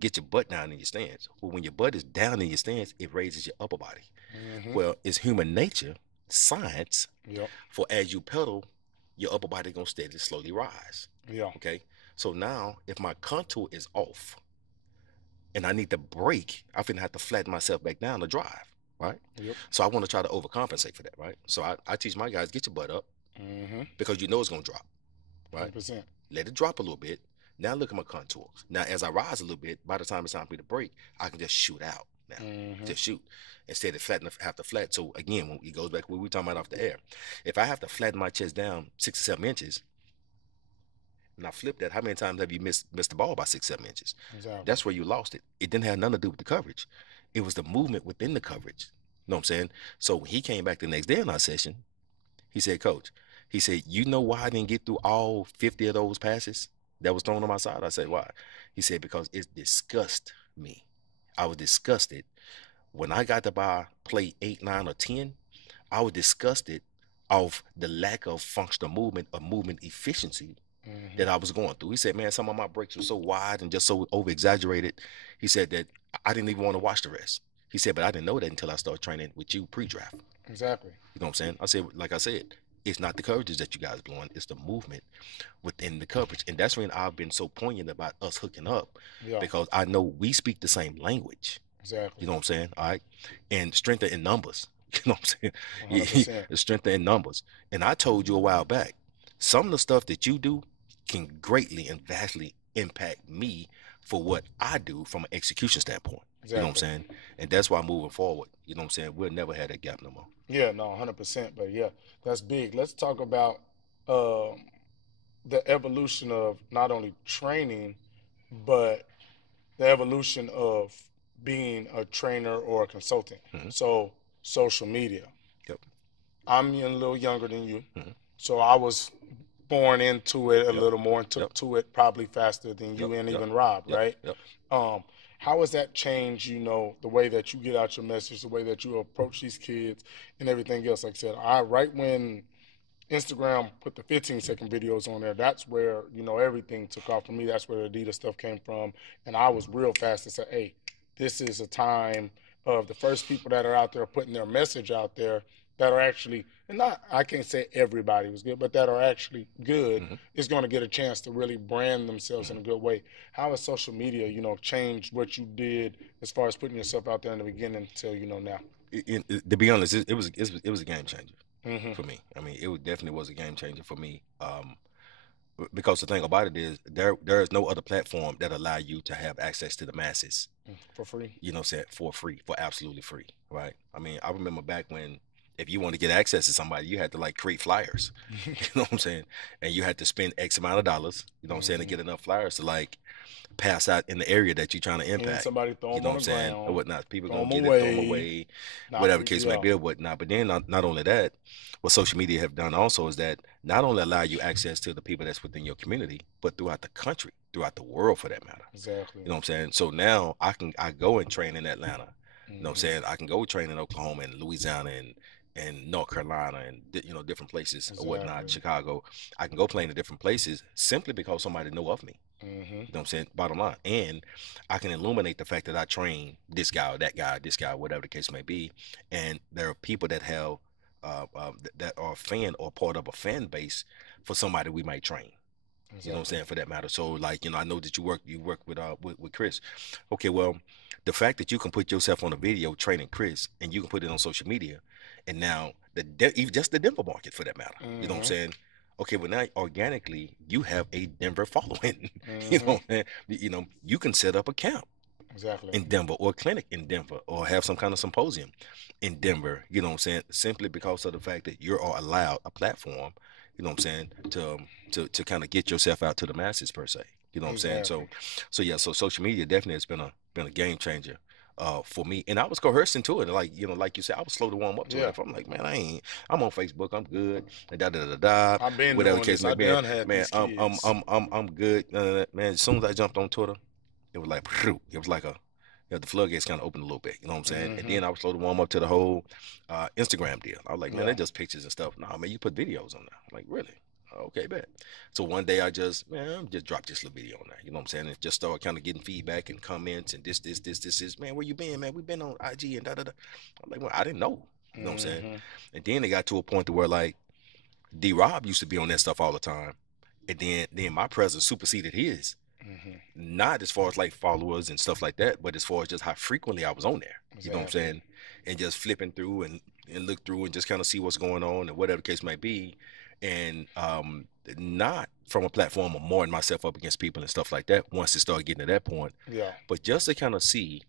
get your butt down in your stance. Well, when your butt is down in your stance, it raises your upper body. Well, it's human nature, science, for as you pedal, your upper body gonna steadily, slowly rise. Okay. So now, if my contour is off, and I need to brake, I'm finna have to flatten myself back down to drive, right? So I want to try to overcompensate for that, right? So I teach my guys, get your butt up, because you know it's gonna drop, right? 100%. Let it drop a little bit. Now look at my contours. Now as I rise a little bit, by the time it's time for me to brake, I can just shoot out now. Just shoot. Instead of have to flat. So again, when it goes back to what we were talking about off the air, if I have to flatten my chest down 6 or 7 inches, and I flip that, how many times have you missed the ball by 6, 7 inches? Exactly. That's where you lost it. It didn't have nothing to do with the coverage. It was the movement within the coverage. You know what I'm saying? So when he came back the next day in our session, he said, Coach, he said, you know why I didn't get through all 50 of those passes that was thrown on my side? I said, why? He said, because it disgusted me. I was disgusted. When I got to by play 8, 9, or 10, I was disgusted of the lack of functional movement or movement efficiency that I was going through. He said, man, some of my breaks were so wide and just so over exaggerated. He said that I didn't even want to watch the rest. He said, but I didn't know that until I started training with you pre-draft. Exactly. You know what I'm saying? I said, like I said, it's not the coverages that you guys blowing, it's the movement within the coverage. And that's when I've been so poignant about us hooking up, because I know we speak the same language. Exactly. You know what I'm saying? All right. And strength in numbers. You know what I'm saying? 100%. Strength in numbers. And I told you a while back, some of the stuff that you do can greatly and vastly impact me for what I do from an execution standpoint. Exactly. You know what I'm saying? And that's why moving forward, you know what I'm saying, we'll never have that gap no more. Yeah, no, 100%. But yeah, that's big. Let's talk about the evolution of not only training, but the evolution of being a trainer or a consultant. So social media. Yep. I'm a little younger than you. So I was born into it a little more and took to it probably faster than you and even Rob, right? How has that changed, the way that you get out your message, the way that you approach these kids and everything else? Like I said, right when Instagram put the 15-second videos on there, that's where, everything took off for me. That's where the Adidas stuff came from. And I was real fast to say, hey, this is a time of the first people that are out there putting their message out there that are actually, and not, I can't say everybody was good, but that are actually good, is going to get a chance to really brand themselves in a good way. How has social media, changed what you did as far as putting yourself out there in the beginning till, now? To be honest, it was a game changer for me. I mean, it definitely was a game changer for me. because the thing about it is there is no other platform that allow you to have access to the masses. For free. You know what I'm saying? For free, for absolutely free, right? I mean, I remember back when if you want to get access to somebody, you had to like create flyers. You know what I'm saying? And you had to spend X amount of dollars, you know what I'm saying, to get enough flyers to like pass out in the area that you're trying to And impact. somebody throw You them know on what I'm the saying? Or ground, whatnot. People throw gonna them get it, throw them away, away, knock whatever people. case may be, or whatnot. But then not only that, what social media have done also is that not only allow you access to the people that's within your community, but throughout the country, throughout the world for that matter. Exactly. You know what I'm saying? So now I go and train in Atlanta. You know what I'm saying? Mm-hmm. I can go train in Oklahoma and Louisiana and North Carolina and you know different places or whatnot, Exactly. Chicago. I can go play in different places simply because somebody know of me. Mm-hmm. You know what I'm saying? Bottom line. And I can illuminate the fact that I train this guy or that guy, this guy, whatever the case may be. And there are people that have that are a fan or part of a fan base for somebody we might train. You know what I'm Exactly. saying, for that matter. So like, you know, I know that you work with Chris. Okay, well, the fact that you can put yourself on a video training Chris and you can put it on social media, and now even just the Denver market for that matter. You know what I'm Mm-hmm. saying? Okay, well now organically you have a Denver following. You know Mm-hmm. what I'm saying? You know, you can set up a camp Exactly. in Denver or a clinic in Denver or have some kind of symposium in Denver, you know what I'm saying? Simply because of the fact that you're allowed a platform, you know what I'm saying, to kind of get yourself out to the masses per se. You know what I'm saying? Exactly. So yeah, so social media definitely has been a game changer for me. And I was coercing to it. Like, you know, like you said, I was slow to warm up to it. Yeah. If I'm like, man, I'm on Facebook, I'm good, and da da da da, I've been whatever the doing case this. may I be. done had Man, these kids. I'm good. Man, as soon as I jumped on Twitter, it was like it was like a the floodgates kind of opened a little bit, you know what I'm saying? And Mm-hmm. then I was slow to warm up to the whole Instagram deal. I was like, man, Yeah. they're just pictures and stuff. Nah, man, you put videos on there. I'm like, really? Okay, bet. So one day I just dropped this little video on there. You know what I'm saying? And just started kind of getting feedback and comments and this is, man, where you been, man? We've been on IG and da da da. I'm like, well, I didn't know. You know what I'm saying? Mm-hmm. And then it got to a point to where like D Rob used to be on that stuff all the time. And then my presence superseded his. Mm-hmm. Not as far as like followers and stuff like that, but as far as just how frequently I was on there. You know what I'm Exactly. saying? And just flipping through and look through and just kind of see what's going on and whatever the case might be. And not from a platform of mooring myself up against people and stuff like that once it started getting to that point, Yeah. but just to kind of see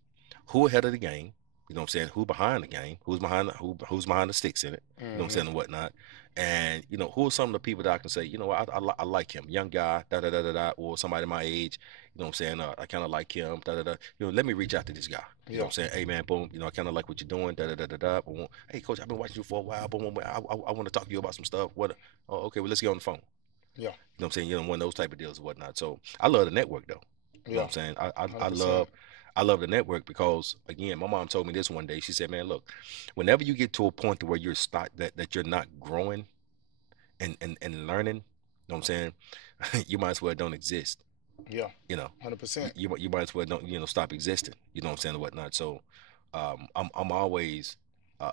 who ahead of the game, you know what I'm saying, who behind the game, who's behind the sticks in it, you know what I'm Mm-hmm. saying, and whatnot. And you know, who are some of the people that I can say, you know, I like him, young guy, da da da da da, or somebody my age, you know what I'm saying, I kind of like him, da da da. You know, let me reach out to this guy. You know Yeah. what I'm saying? Hey man, boom, you know, I kind of like what you're doing, da da da da da. Boom. Hey coach, I've been watching you for a while, boom, boom, boom. I want to talk to you about some stuff. What? Oh, okay, well let's get on the phone. Yeah. You know what I'm saying? You know, one of those type of deals or whatnot. So I love the network though. You know what Yeah. I'm saying? I 100%. love the network because again, my mom told me this one day. She said, "Man, look, whenever you get to a point to where that you're not growing and learning, you know what I'm saying? You might as well don't exist. Yeah. You know, 100%. you might as well don't stop existing. You know what I'm saying, and whatnot. So, I'm always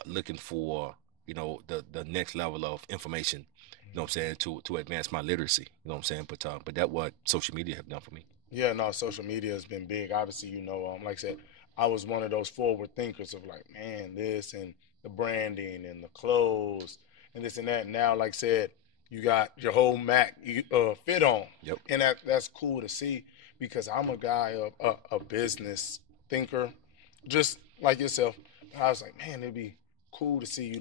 looking for the next level of information. You know what I'm saying, to advance my literacy. You know what I'm saying, but that what social media have done for me. Yeah, no, social media has been big. Obviously, like I said, I was one of those forward thinkers of like, man, this and the branding and the clothes and this and that. Now, like I said, you got your whole Mac fit on, Yep. and that's cool to see because I'm a guy of a business thinker, just like yourself. I was like, man, it'd be cool to see,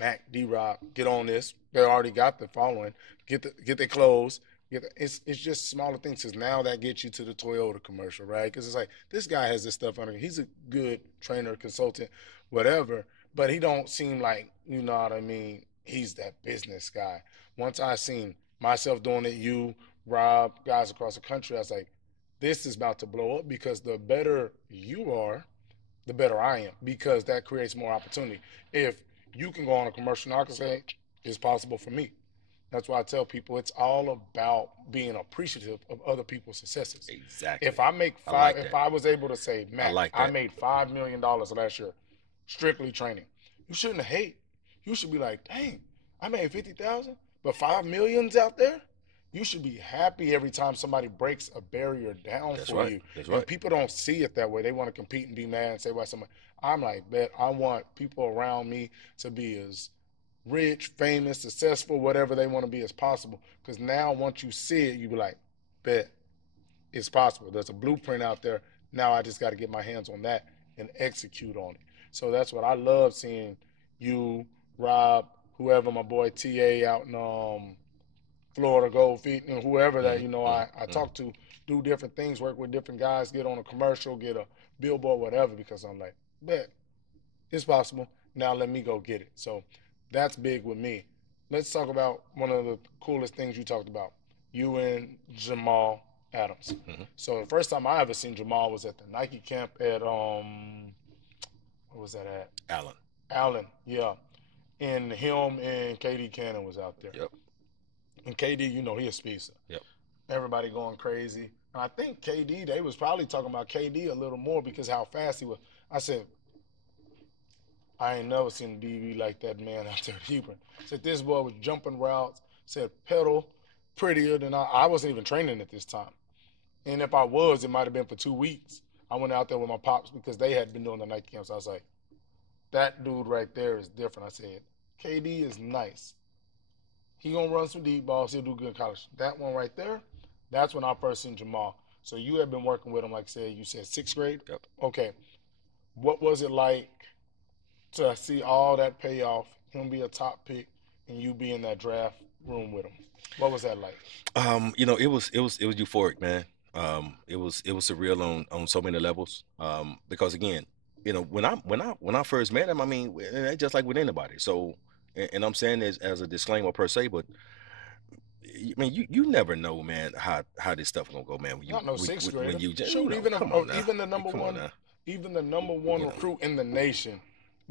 Mac D Rock get on this. They already got the following, get their clothes. Yeah, it's just smaller things because now that gets you to the Toyota commercial, right? Because it's like this guy has this stuff under. He's a good trainer, consultant, whatever, but he don't seem like what I mean. He's that business guy. Once I seen myself doing it, you, Rob, guys across the country, I was like, this is about to blow up because the better you are, the better I am because that creates more opportunity. If you can go on a commercial, now I can say it's possible for me. That's why I tell people it's all about being appreciative of other people's successes. Exactly. If I make I five, like if that. I was able to say, I Mac, like I that. made $5 million last year, strictly training, you shouldn't hate. You should be like, dang, I made 50,000, but 5 million's out there. You should be happy every time somebody breaks a barrier down That's for right. you. That's And right. people don't see it that way. They want to compete and be mad and say why somebody. I'm like, bet I want people around me to be as rich, famous, successful, whatever they want to be as possible. Because now once you see it, you be like, bet it's possible. There's a blueprint out there. Now I just got to get my hands on that and execute on it. So that's what I love seeing you, Rob, whoever, my boy TA out in Florida Gold Feet, and whoever that I talk to, do different things, work with different guys, get on a commercial, get a billboard, whatever. Because I'm like, bet it's possible. Now let me go get it. So that's big with me. Let's talk about one of the coolest things you talked about. You and Jamal Adams. So the first time I ever seen Jamal was at the Nike camp at what was that at? Allen. Allen, yeah. And him and KD Cannon was out there. Yep. And KD, he a speedster. Yep. Everybody going crazy. And I think KD, they was probably talking about KD a little more because how fast he was. I said, I ain't never seen a DB like that man out there heaping. Said this boy was jumping routes, said pedal prettier than I wasn't even training at this time. And if I was, it might have been for 2 weeks. I went out there with my pops because they had been doing the night camps. I was like, that dude right there is different. I said, KD is nice. He gonna run some deep balls. He'll do good in college. That one right there, that's when I first seen Jamal. So you have been working with him, like I said, you said 6th grade? Yep. Okay. What was it like to see all that payoff, him be a top pick, and you be in that draft room with him? What was that like? It was euphoric, man. It was surreal on so many levels. Because again, when I first met him, I mean, it's just like with anybody. So, and I'm saying this as a disclaimer per se, but I mean, you never know, man, how this stuff gonna go, man. When you Not no 6th grader. when you Shoot, come on now. even the number Come on one, now. even the number one You know. recruit in the nation,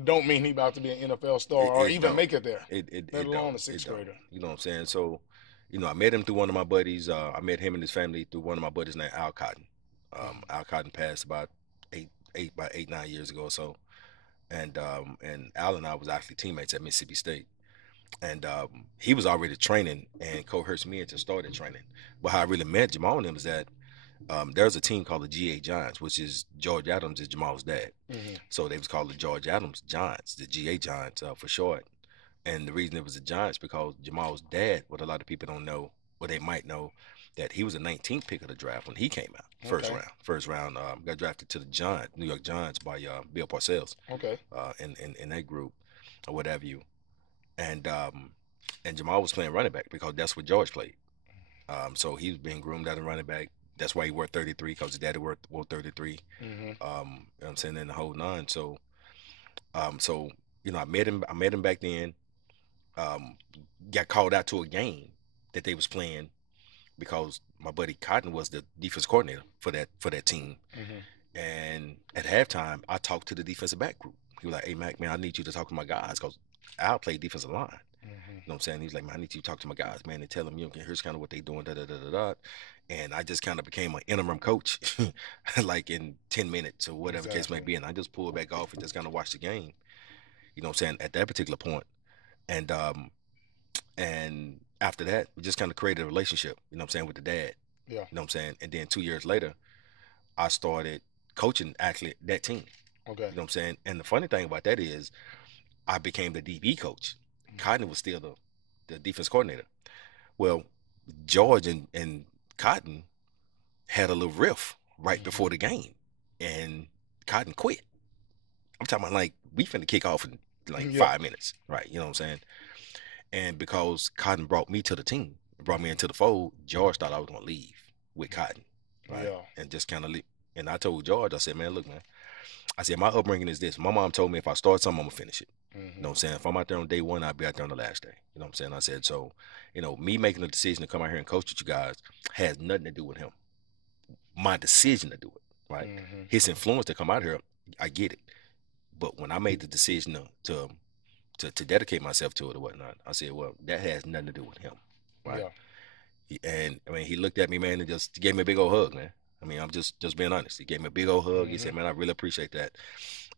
don't mean he about to be an NFL star or It even don't. make it there. It Let alone don't. a 6th It don't. grader. You know what I'm saying? So, I met him through one of my buddies. I met him and his family through one of my buddies named Al Cotton. Al Cotton passed about 8, 9 years ago or so. And Al and I was actually teammates at Mississippi State. And he was already training and coerced me into started training. But how I really met Jamal and him is that there's a team called the GA Giants, which is George Adams is Jamal's dad. So they was called the George Adams Giants, the GA Giants for short. And the reason it was the Giants because Jamal's dad, what a lot of people don't know, or they might know, that he was a 19th pick of the draft when he came out, first round. Got drafted to the New York Giants by Bill Parcells. Okay. In that group, or what have you, and Jamal was playing running back because that's what George played. So he was being groomed out of running back. That's why he wore 33 because his daddy wore 33. You know what I'm saying, in the whole nine. So, I met him back then. Got called out to a game that they was playing because my buddy Cotton was the defense coordinator for that team. And at halftime, I talked to the defensive back group. He was like, "Hey, Mac, man, I need you to talk to my guys because I'll play defensive line." You know what I'm saying? He's like, "Man, I need you to talk to my guys, man, and tell them, here's kind of what they doing, da da da da da." And I just kind of became an interim coach, like in 10 minutes or whatever the case may be. And I just pulled back off and just kind of watched the game. You know what I'm saying? At that particular point. And after that, we just kind of created a relationship, you know what I'm saying, with the dad. Yeah. You know what I'm saying? And then 2 years later, I started coaching actually that team. Okay. You know what I'm saying? And the funny thing about that is I became the DB coach. Cotton was still the defense coordinator. Well, George and Cotton had a little riff right before the game, and Cotton quit. I'm talking about like we finna kick off in like 5 minutes, right? You know what I'm saying? And because Cotton brought me to the team, brought me into the fold, George thought I was gonna leave with Cotton, right? Yeah. And just kind of leave. And I told George, I said, "Man, look, man," I said, "my upbringing is this. My mom told me if I start something, I'm gonna finish it. You know what I'm saying? If I'm out there on day one, I'll be out there on the last day. You know what I'm saying?" I said, so, me making the decision to come out here and coach with you guys has nothing to do with him. My decision to do it, right? His influence to come out here, I get it. But when I made the decision to dedicate myself to it or whatnot, I said, well, that has nothing to do with him, right? Yeah. And I mean, he looked at me, man, and just gave me a big old hug, man. I mean, I'm just being honest. He gave me a big old hug. He said, "Man, I really appreciate that."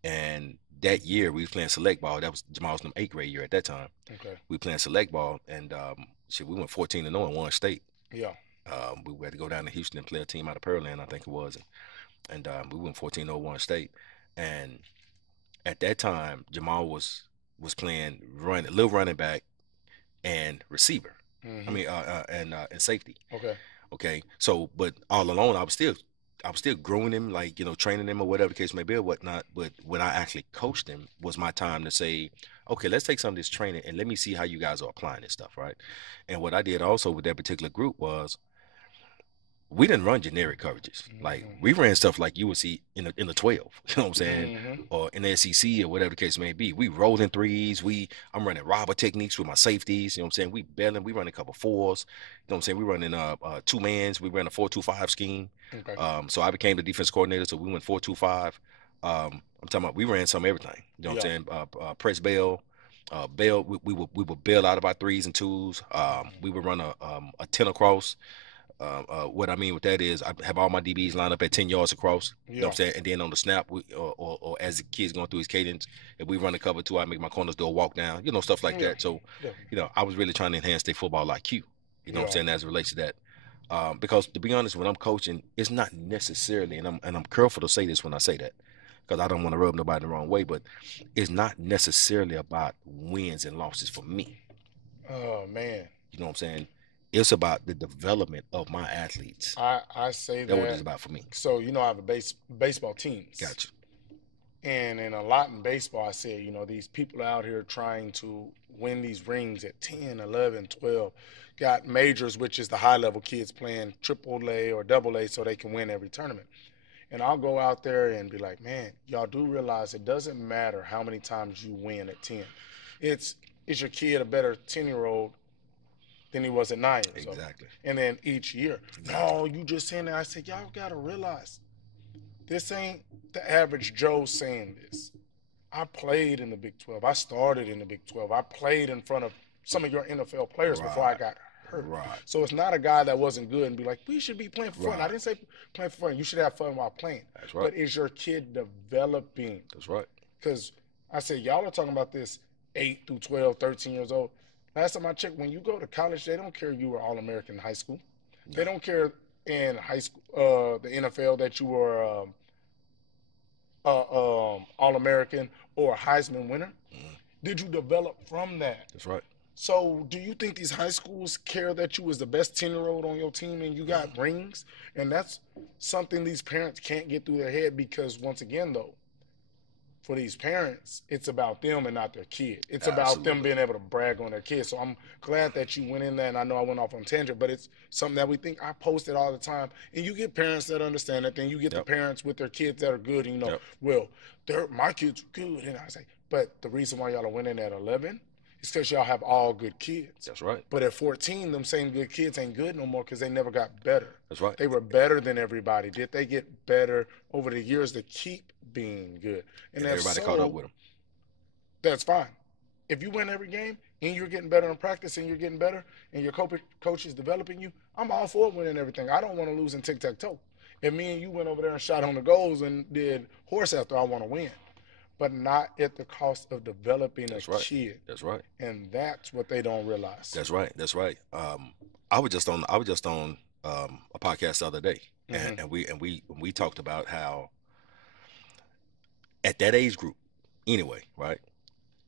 And that year we was playing select ball. That was Jamal's 8th grade year at that time. Okay. We playing select ball, and we went 14-0 in one state. Yeah. We had to go down to Houston and play a team out of Pearland, I think it was, and we went 14-0 one state. And at that time, Jamal was was playing little running back and receiver. I Mm-hmm. mean, and safety. Okay. Okay, so but all along I was still growing him, like training him or whatever the case may be or whatnot. But when I actually coached him, was my time to say, okay, let's take some of this training and let me see how you guys are applying this stuff, right? And what I did also with that particular group was we didn't run generic coverages. Like Mm-hmm. we ran stuff like you would see in the 12, you know what I'm saying? Mm-hmm. Or in the SEC or whatever the case may be. We rolling threes. I'm running robber techniques with my safeties, you know what I'm saying? We running a couple fours, you know what I'm saying? We running two mans, we ran a 4-2-5 scheme. Okay. So I became the defense coordinator, so we went 4-2-5. I'm talking about we ran some everything, you know what Yeah. I'm saying? Press bail. Bail, we would bail out of our threes and twos. We would run a 10 across. What I mean with that is I have all my DBs lined up at 10 yards across. You know Yeah. what I'm saying? And then on the snap, or as the kid's going through his cadence, if we run a cover two, I make my corners do a walk down, stuff like Yeah. that. So, Yeah. I was really trying to enhance their football IQ, you know what I'm Yeah. saying, as it relates to that. Because to be honest, when I'm coaching, it's not necessarily, and I'm careful to say this when I say that, because I don't want to rub nobody the wrong way, but it's not necessarily about wins and losses for me. Oh man. You know what I'm saying? It's about the development of my athletes. I say That's what it's that. about for me. So I have a baseball teams. Gotcha. And in a lot in baseball, I said, these people out here trying to win these rings at 10, 11, 12, got majors, which is the high level kids playing triple A or double A so they can win every tournament. And I'll go out there and be like, man, y'all do realize it doesn't matter how many times you win at 10. It's, is your kid a better 10-year-old than he was at 9 years old? Exactly. And then each year, Exactly. no, you just saying that. I said, y'all got to realize this ain't the average Joe saying this. I played in the Big 12. I started in the Big 12. I played in front of some of your NFL players before I got hurt. Right. So it's not a guy that wasn't good and be like, we should be playing for fun. Right. I didn't say playing for fun. You should have fun while playing. That's right. But is your kid developing? That's right. Because I said, y'all are talking about this 8 through 12, 13 years old. Last time I checked, when you go to college, they don't care you were All-American in high school. No. They don't care in high school, the NFL, that you were All-American or a Heisman winner. Mm-hmm. Did you develop from that? That's right. So do you think these high schools care that you was the best 10-year-old on your team and you got rings? And that's something these parents can't get through their head, because once again, though, for these parents, it's about them and not their kid. It's about them being able to brag on their kids. So I'm glad that you went in there, and I know I went off on tangent, but it's something that we think. I post it all the time, and you get parents that understand it. Then you get the parents with their kids that are good, and well, my kids are good. And I say, but the reason why y'all are winning at 11 is because y'all have all good kids. That's right. But at 14, them same good kids ain't good no more because they never got better. That's right. They were better than everybody. Did they get better over the years to keep being good? And everybody caught up with them. That's fine. If you win every game and you're getting better in practice and you're getting better and your coach is developing you, I'm all for winning everything. I don't want to lose in tic-tac-toe. If me and you went over there and shot on the goals and did horse after, I want to win. But not at the cost of developing a kid. That's right. And that's what they don't realize. That's right. That's right. I was just on a podcast the other day, mm-hmm. and we talked about how at that age group, anyway, right?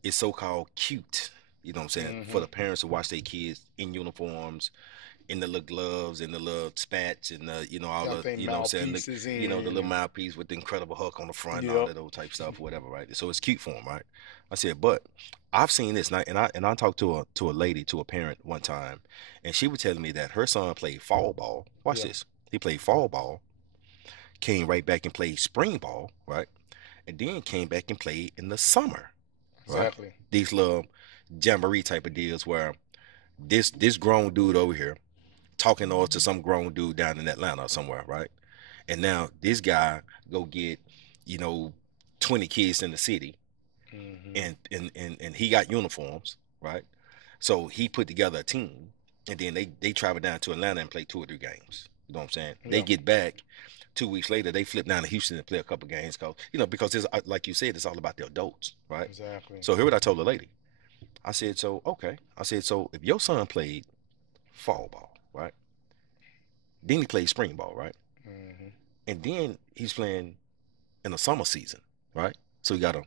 It's so-called cute, you know what I'm saying, mm-hmm. for the parents to watch their kids in uniforms, in the little gloves, and the little spats, and the all the what I'm saying, the little mouthpiece with the Incredible Hulk on the front, and all of those type stuff, whatever, right? So it's cute for them, right? I said, but I've seen this, and I talked to a lady, to a parent one time, and she was telling me that her son played fall ball. Watch this. He played fall ball, came right back and played spring ball, right? And then came back and played in the summer. Right? Exactly. These little jamboree type of deals where this grown dude over here talking to some grown dude down in Atlanta or somewhere, right? And now this guy go get 20 kids in the city, mm-hmm. and he got uniforms, right? So he put together a team, and then they travel down to Atlanta and play 2 or 3 games. You know what I'm saying? Yeah. They get back 2 weeks later, they flip down to Houston and play a couple games, because it's, like you said, it's all about the adults, right? Exactly. So here what I told the lady. I said, so okay. I said, so if your son played fall ball, right? Then he played spring ball, right? Mm-hmm. And then he's playing in the summer season, right? So he got a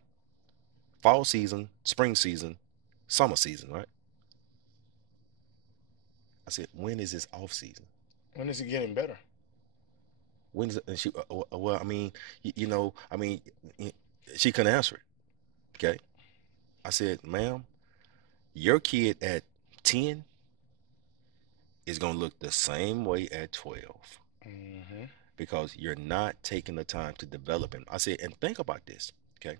fall season, spring season, summer season, right? I said, when is his off season? When is he getting better? When is it? And she, well, I mean, I mean, she couldn't answer it. Okay. I said, ma'am, your kid at 10 is going to look the same way at 12 Mm-hmm. because you're not taking the time to develop him. I said, and think about this. Okay.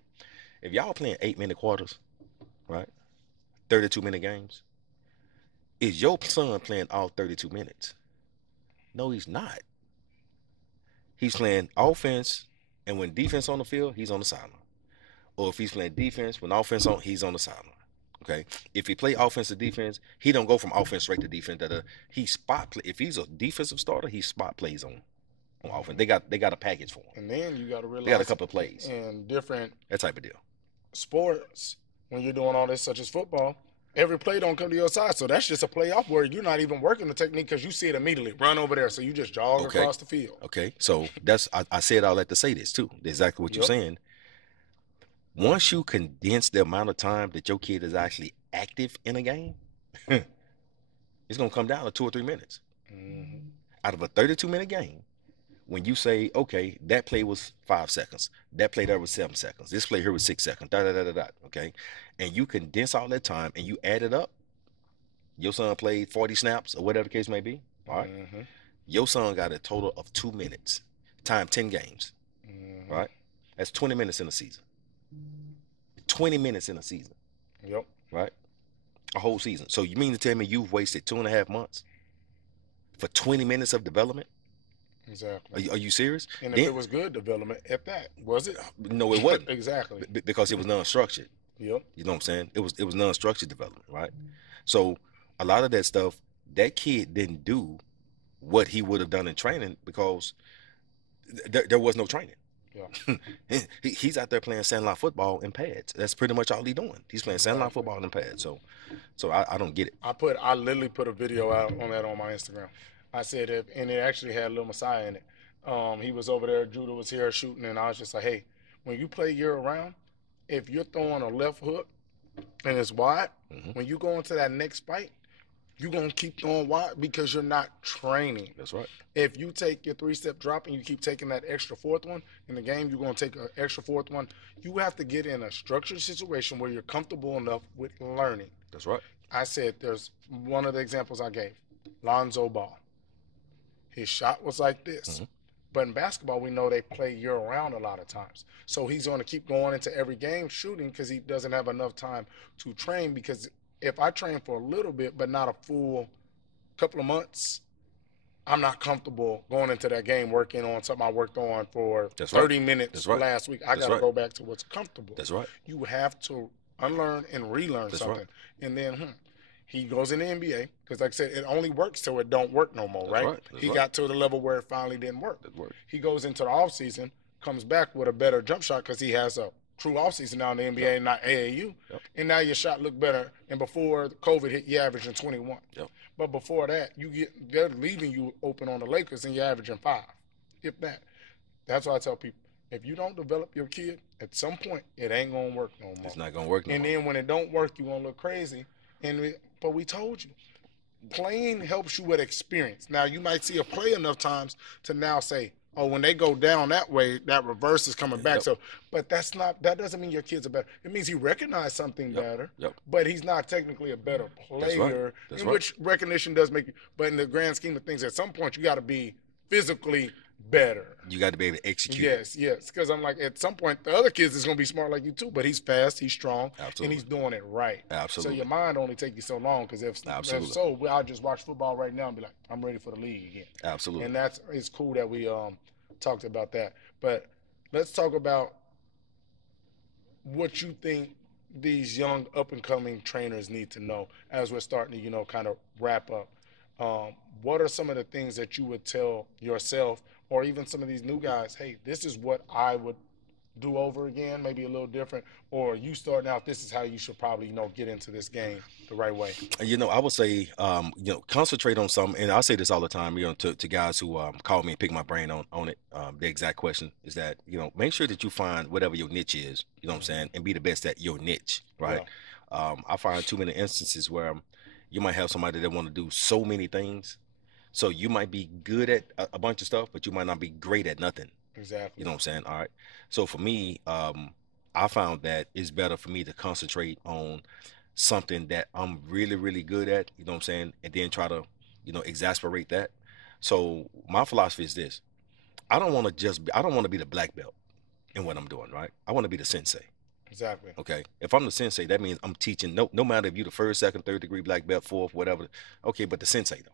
If y'all playing 8-minute quarters, right? 32-minute games, is your son playing all 32 minutes? No, he's not. He's playing offense, and when defense on the field, he's on the sideline. Or if he's playing defense, when offense on, he's on the sideline. Okay. If he play offensive defense, he don't go from offense straight to defense. He spot play. If he's a defensive starter, he spot plays on offense. They got a package for him. And then you got to realize They got a couple of plays. in different That type of deal. sports, when you're doing all this, such as football, every play don't come to your side. So that's just a play off where you're not even working the technique because you see it immediately. Run over there. So you just jog across the field. Okay. So that's I said all that to say this too. Exactly what you're saying. Once you condense the amount of time that your kid is actually active in a game, it's gonna come down to 2 or 3 minutes. Mm-hmm. Out of a 32-minute game, when you say, okay, that play was 5 seconds, that play there was 7 seconds, this play here was 6 seconds, okay, and you condense all that time and you add it up, your son played 40 snaps or whatever the case may be, all right? Mm-hmm. Your son got a total of 2 minutes, time 10 games, Mm-hmm. right? That's 20 minutes in a season. 20 minutes in a season. Yep. Right? A whole season. So you mean to tell me you've wasted 2.5 months for 20 minutes of development? Exactly. Are you serious? And if it was good development at that, was it? No, it wasn't. Exactly. Because it was non-structured. Yep. You know what I'm saying? It was non-structured development, right? So a lot of that stuff, that kid didn't do what he would have done in training because there was no training. Yeah. He's out there playing sandlot football in pads. That's pretty much all he's doing. He's playing sandlot football in pads. So I don't get it. I literally put a video out on that on my Instagram. I said it, and it actually had Lil Messiah in it. He was over there, Judah was here shooting, and I was just like, hey, when you play year round, if you're throwing a left hook and it's wide, when you go into that next fight, you're going to keep throwing wide because you're not training. That's right. If you take your 3-step drop and you keep taking that extra fourth one, in the game you're going to take an extra fourth one. You have to get in a structured situation where you're comfortable enough with learning. That's right. I said there's one of the examples I gave, Lonzo Ball. His shot was like this. But in basketball, we know they play year-round a lot of times. So he's going to keep going into every game shooting because he doesn't have enough time to train. Because if I train for a little bit but not a full couple of months, I'm not comfortable going into that game working on something I worked on for 30 minutes last week. I got to go back to what's comfortable. That's right. You have to unlearn and relearn something. Right. And then he goes in the NBA because, like I said, it only works till it don't work no more, right? He got to the level where it finally didn't work. He goes into the offseason, comes back with a better jump shot because he has a true offseason now in the NBA, not AAU. And now your shot look better. And before COVID hit, you're averaging 21. But before that, they're leaving you open on the Lakers and you're averaging 5, if that. That's why I tell people, if you don't develop your kid, at some point, it ain't going to work no more. It's not going to work no more. And then when it don't work, you're going to look crazy. But we told you, playing helps you with experience. Now, you might see a play enough times to now say, oh, when they go down that way, that reverse is coming back. So, but that doesn't mean your kid's a better. It means he recognized something better, but he's not technically a better player, which recognition does make you. But in the grand scheme of things, at some point, you got to be physically better. You got to be able to execute. Yes. Because I'm like, at some point, the other kids is going to be smart like you too, but he's fast, he's strong, and he's doing it right. Absolutely. So your mind only take you so long because if so, I'll just watch football right now and be like, I'm ready for the league again. Absolutely. And it's cool that we talked about that. But let's talk about what you think these young up-and-coming trainers need to know as we're starting to, kind of wrap up. What are some of the things that you would tell yourself or even some of these new guys, hey, this is what I would do over again, maybe a little different, or you starting out, this is how you should probably, get into this game the right way? I would say, concentrate on something, and I say this all the time, to guys who call me and pick my brain on it. The exact question is that, make sure that you find whatever your niche is, you know what I'm saying, and be the best at your niche, right? Yeah, I find too many instances where you might have somebody that want to do so many things, so you might be good at a bunch of stuff, but you might not be great at nothing. You exactly. know what I'm saying? All right. So for me, I found that it's better for me to concentrate on something that I'm really, really good at, you know what I'm saying? And then try to, exasperate that. So my philosophy is this. I don't want to be the black belt in what I'm doing, right? I want to be the sensei. Exactly. Okay. If I'm the sensei, that means I'm teaching no matter if you're the first, second, third degree black belt, fourth, whatever. Okay, but the sensei though.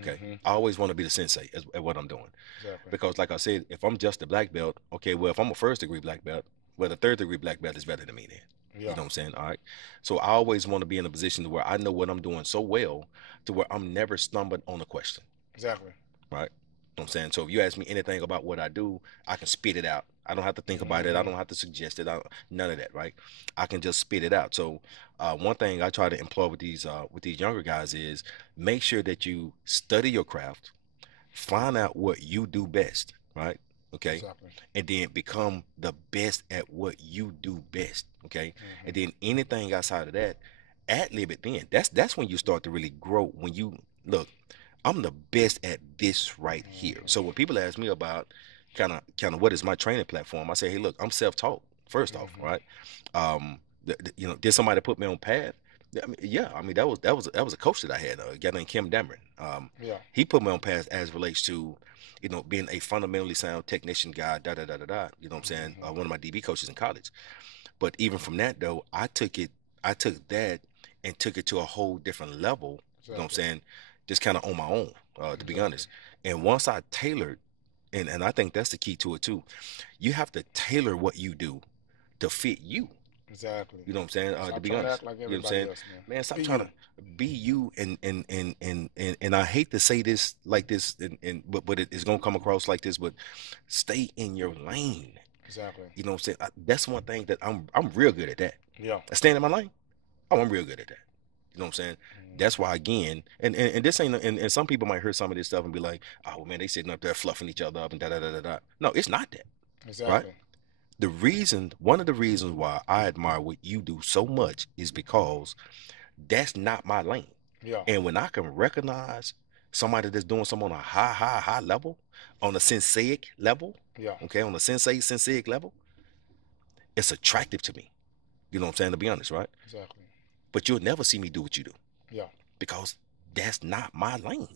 Okay. Mm-hmm. I always want to be the sensei at what I'm doing. Exactly. Because like I said, if I'm just a black belt, okay, well, if I'm a first degree black belt, well, the third degree black belt is better than me then. You Yeah, know what I'm saying? All right. So I always want to be in a position to where I know what I'm doing so well to where I'm never stumbling on a question. exactly. Right. You know what I'm saying? So if you ask me anything about what I do, I can spit it out. I don't have to think about it. I Mm-hmm. don't have to suggest it. None of that, right? I can just spit it out. So one thing I try to employ with these younger guys is make sure that you study your craft, find out what you do best, right? Okay. Exactly. And then become the best at what you do best. Okay. Mm-hmm. And then anything outside of that, ad lib it then. That's when you start to really grow. When you look, I'm the best at this right here. Mm-hmm. So when people ask me about kind of what is my training platform, I say, hey, look, I'm self-taught, first off, Mm-hmm. right? Did somebody put me on path? I mean, yeah, I mean that was a coach that I had, a guy named Kim Dameron. Yeah. He put me on path as relates to, being a fundamentally sound technician guy, da da da da da. You know what I'm saying? Mm-hmm. One of my DB coaches in college. But even from that though, I took that and took it to a whole different level. You know what I'm Exactly. saying? Just kind of on my own, to be Exactly. honest. And once I tailored, and I think that's the key to it too. You have to tailor what you do to fit you. Exactly. You know what I'm saying? To Stop be trying to honest, act like you know what I'm everybody saying? else, man. Man, stop Be trying you. to be you. And I hate to say this like this, but it's gonna come across like this. But stay in your lane. Exactly. You know what I'm saying? That's one thing that I'm real good at that. Yeah. Staying in my lane. Oh, I'm real good at that. You know what I'm saying? That's Mm-hmm. why again, and this ain't, and some people might hear some of this stuff and be like, oh man, they sitting up there fluffing each other up and da da da da da. No, it's not that, right? Exactly. One of the reasons why I admire what you do so much is because that's not my lane. Yeah. And when I can recognize somebody that's doing something on a high level, on a senseic level, Yeah. okay, on a senseic level, it's attractive to me. You know what I'm saying? To be honest, right? Exactly. But you'll never see me do what you do Yeah. because that's not my lane.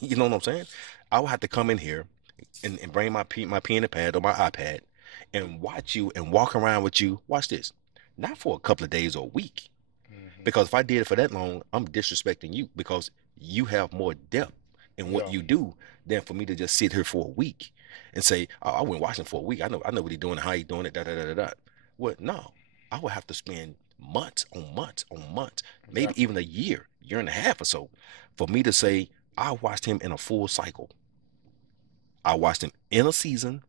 You know what I'm saying? I would have to come in here and bring my pen and pad or my iPad and watch you and walk around with you. Watch this. Not for a couple of days or a week. Mm-hmm. Because if I did it for that long, I'm disrespecting you because you have more depth in what Yeah. you do than for me to just sit here for a week and say, oh, I went watching for a week. I know what he's doing, how he's doing it, da da da da da. Well, no. I would have to spend months on months on months, maybe Exactly. even a year and a half or so, for me to say, I watched him in a full cycle. I watched him in a season,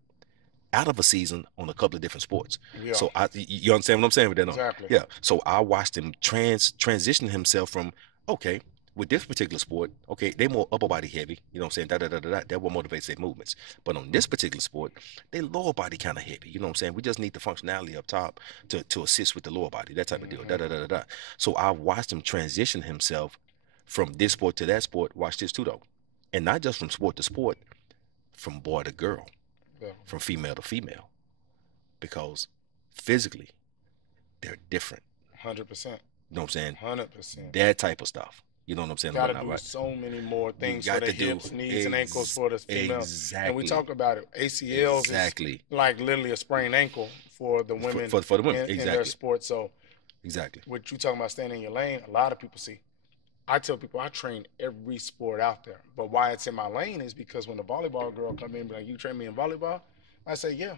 out of a season on a couple of different sports. Yeah. So you understand what I'm saying with that? No? Exactly. Yeah. So I watched him transition himself from, okay, with this particular sport, okay, they more upper body heavy, you know what I'm saying? Da da da da da. That what motivates their movements. But on this particular sport, they lower body kind of heavy. You know what I'm saying? We just need the functionality up top to assist with the lower body, that type of deal. Mm-hmm. Da da da da da. So I watched him transition himself from this sport to that sport. Watch this too though. And not just from sport to sport, from boy to girl, Yeah. from female to female, because physically they're different. 100%. You know what I'm saying? 100%. That type of stuff. You know what I'm saying? Got to Whatnot, do right? so many more You things for got the to do hips, knees, and ankles for the female. And we exactly, talk about it. ACLs is exactly like literally a sprained ankle for the for, women for the women. in their Exactly, sport. So exactly. what you talking about staying in your lane, a lot of people see. I tell people I train every sport out there. But why it's in my lane is because when the volleyball girl come in and be like, you train me in volleyball? I say, yeah,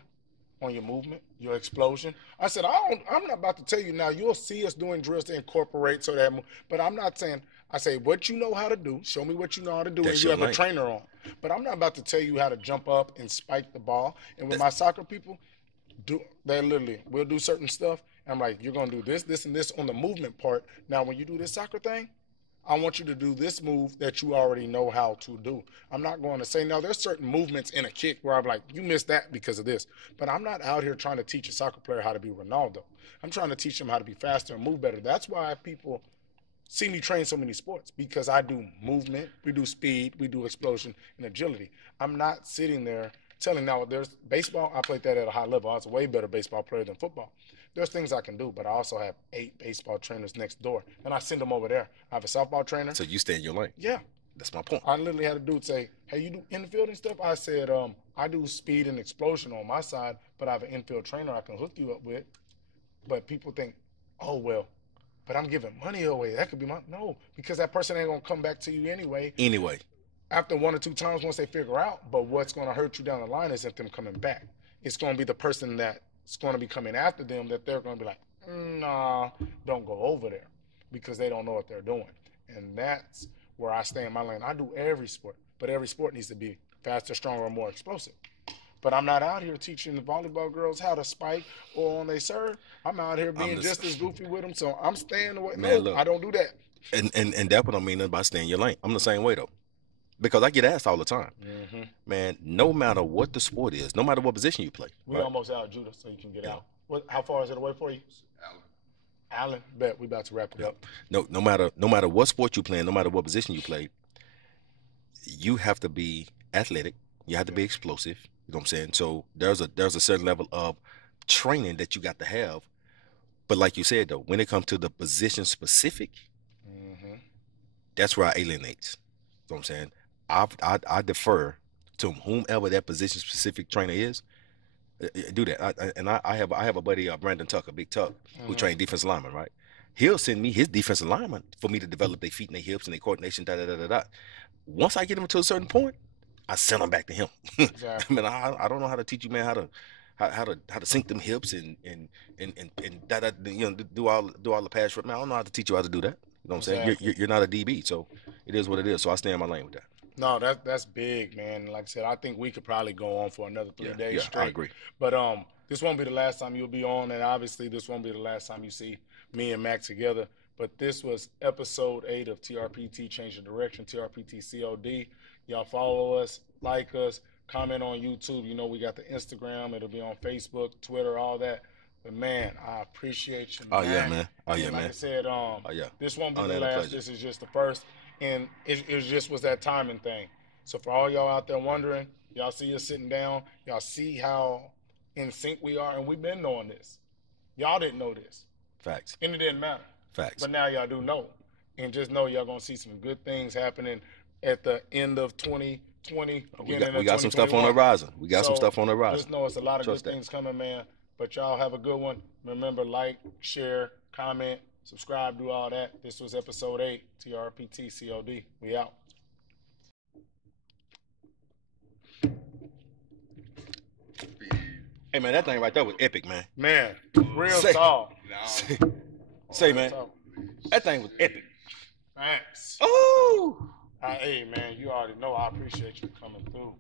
on your movement, your explosion. I said, I'm not about to tell you now. You'll see us doing drills to incorporate so that, but I'm not saying. I say what you know how to do. Show me what you know how to do, and That's you your have a lane. trainer on. But I'm not about to tell you how to jump up and spike the ball. And with That, my soccer people, They literally we'll do certain stuff. And I'm like, you're gonna do this, this, and this on the movement part. Now, when you do this soccer thing, I want you to do this move that you already know how to do. I'm not going to say, now there's certain movements in a kick where I'm like, you missed that because of this. But I'm not out here trying to teach a soccer player how to be Ronaldo. I'm trying to teach them how to be faster and move better. That's why people see me train so many sports, because I do movement, we do speed, we do explosion and agility. I'm not sitting there telling, now there's baseball, I played that at a high level. I was a way better baseball player than football. There's things I can do, but I also have 8 baseball trainers next door, and I send them over there. I have a softball trainer. So you stay in your lane. Yeah. That's my point. I literally had a dude say, hey, you do infield and stuff? I said, I do speed and explosion on my side, but I have an infield trainer I can hook you up with. But people think, oh, well, but I'm giving money away. That could be my, no, because that person ain't going to come back to you anyway. Anyway. After 1 or 2 times, once they figure out, but what's going to hurt you down the line isn't them coming back. It's going to be the person that's going to be coming after them that they're going to be like, nah, don't go over there, because they don't know what they're doing. And that's where I stay in my lane. I do every sport, but every sport needs to be faster, stronger, more explosive. But I'm not out here teaching the volleyball girls how to spike or on they serve. I'm out here being just as goofy with them, so I'm staying away. Man, no, look, I don't do that. And that's what I mean by staying in your lane. I'm the same way, though. Because I get asked all the time, man, no matter what the sport is, no matter what position you play. We almost out, Judah, so you can get out. How far is it away for you? Allen, bet we about to wrap it up. No matter what sport you play, no matter what position you play, you have to be athletic. You have to be explosive. You know what I'm saying? So there's a certain level of training that you got to have. But like you said, though, when it comes to the position specific, that's where I alienate. You know what I'm saying? I defer to whomever that position specific trainer is. Do that. I have a buddy, Brandon Tucker, Big Tuck, who trained defensive lineman, right? He'll send me his defensive lineman for me to develop their feet and their hips and their coordination. Once I get them to a certain point, I send them back to him. Exactly. I mean, I don't know how to teach you, man, how to sink them hips and do all the pass. Man, I don't know how to teach you how to do that. You know what I'm saying? You're not a DB, so it is what it is. So I stay in my lane with that. No, that's big, man. Like I said, I think we could probably go on for another 3 days straight. I agree. But this won't be the last time you'll be on, and obviously this won't be the last time you see me and Mac together. But this was episode 8 of TRPT Change Of Direction, TRPT C.O.D. Y'all follow us, like us, comment on YouTube. You know we got the Instagram. It'll be on Facebook, Twitter, all that. But, man, I appreciate you, man. Oh, yeah, man. Oh, yeah, man. Like I said, this won't be the last. This is just the first. And it just was that timing thing. So for all y'all out there wondering, y'all see us sitting down, y'all see how in sync we are, and we've been knowing this. Y'all didn't know this. Facts. And it didn't matter. Facts. But now y'all do know. And just know y'all going to see some good things happening at the end of 2020. We got some stuff on the horizon. We got some stuff on the horizon. Just know it's a lot of good things coming, man. But y'all have a good one. Remember, like, share, comment, subscribe, do all that. This was episode 8, TRPT COD. We out. Hey, man, that thing right there was epic, man. Man, real talk. Say, man, that thing was epic. Thanks. Oh! Hey, man, you already know I appreciate you coming through.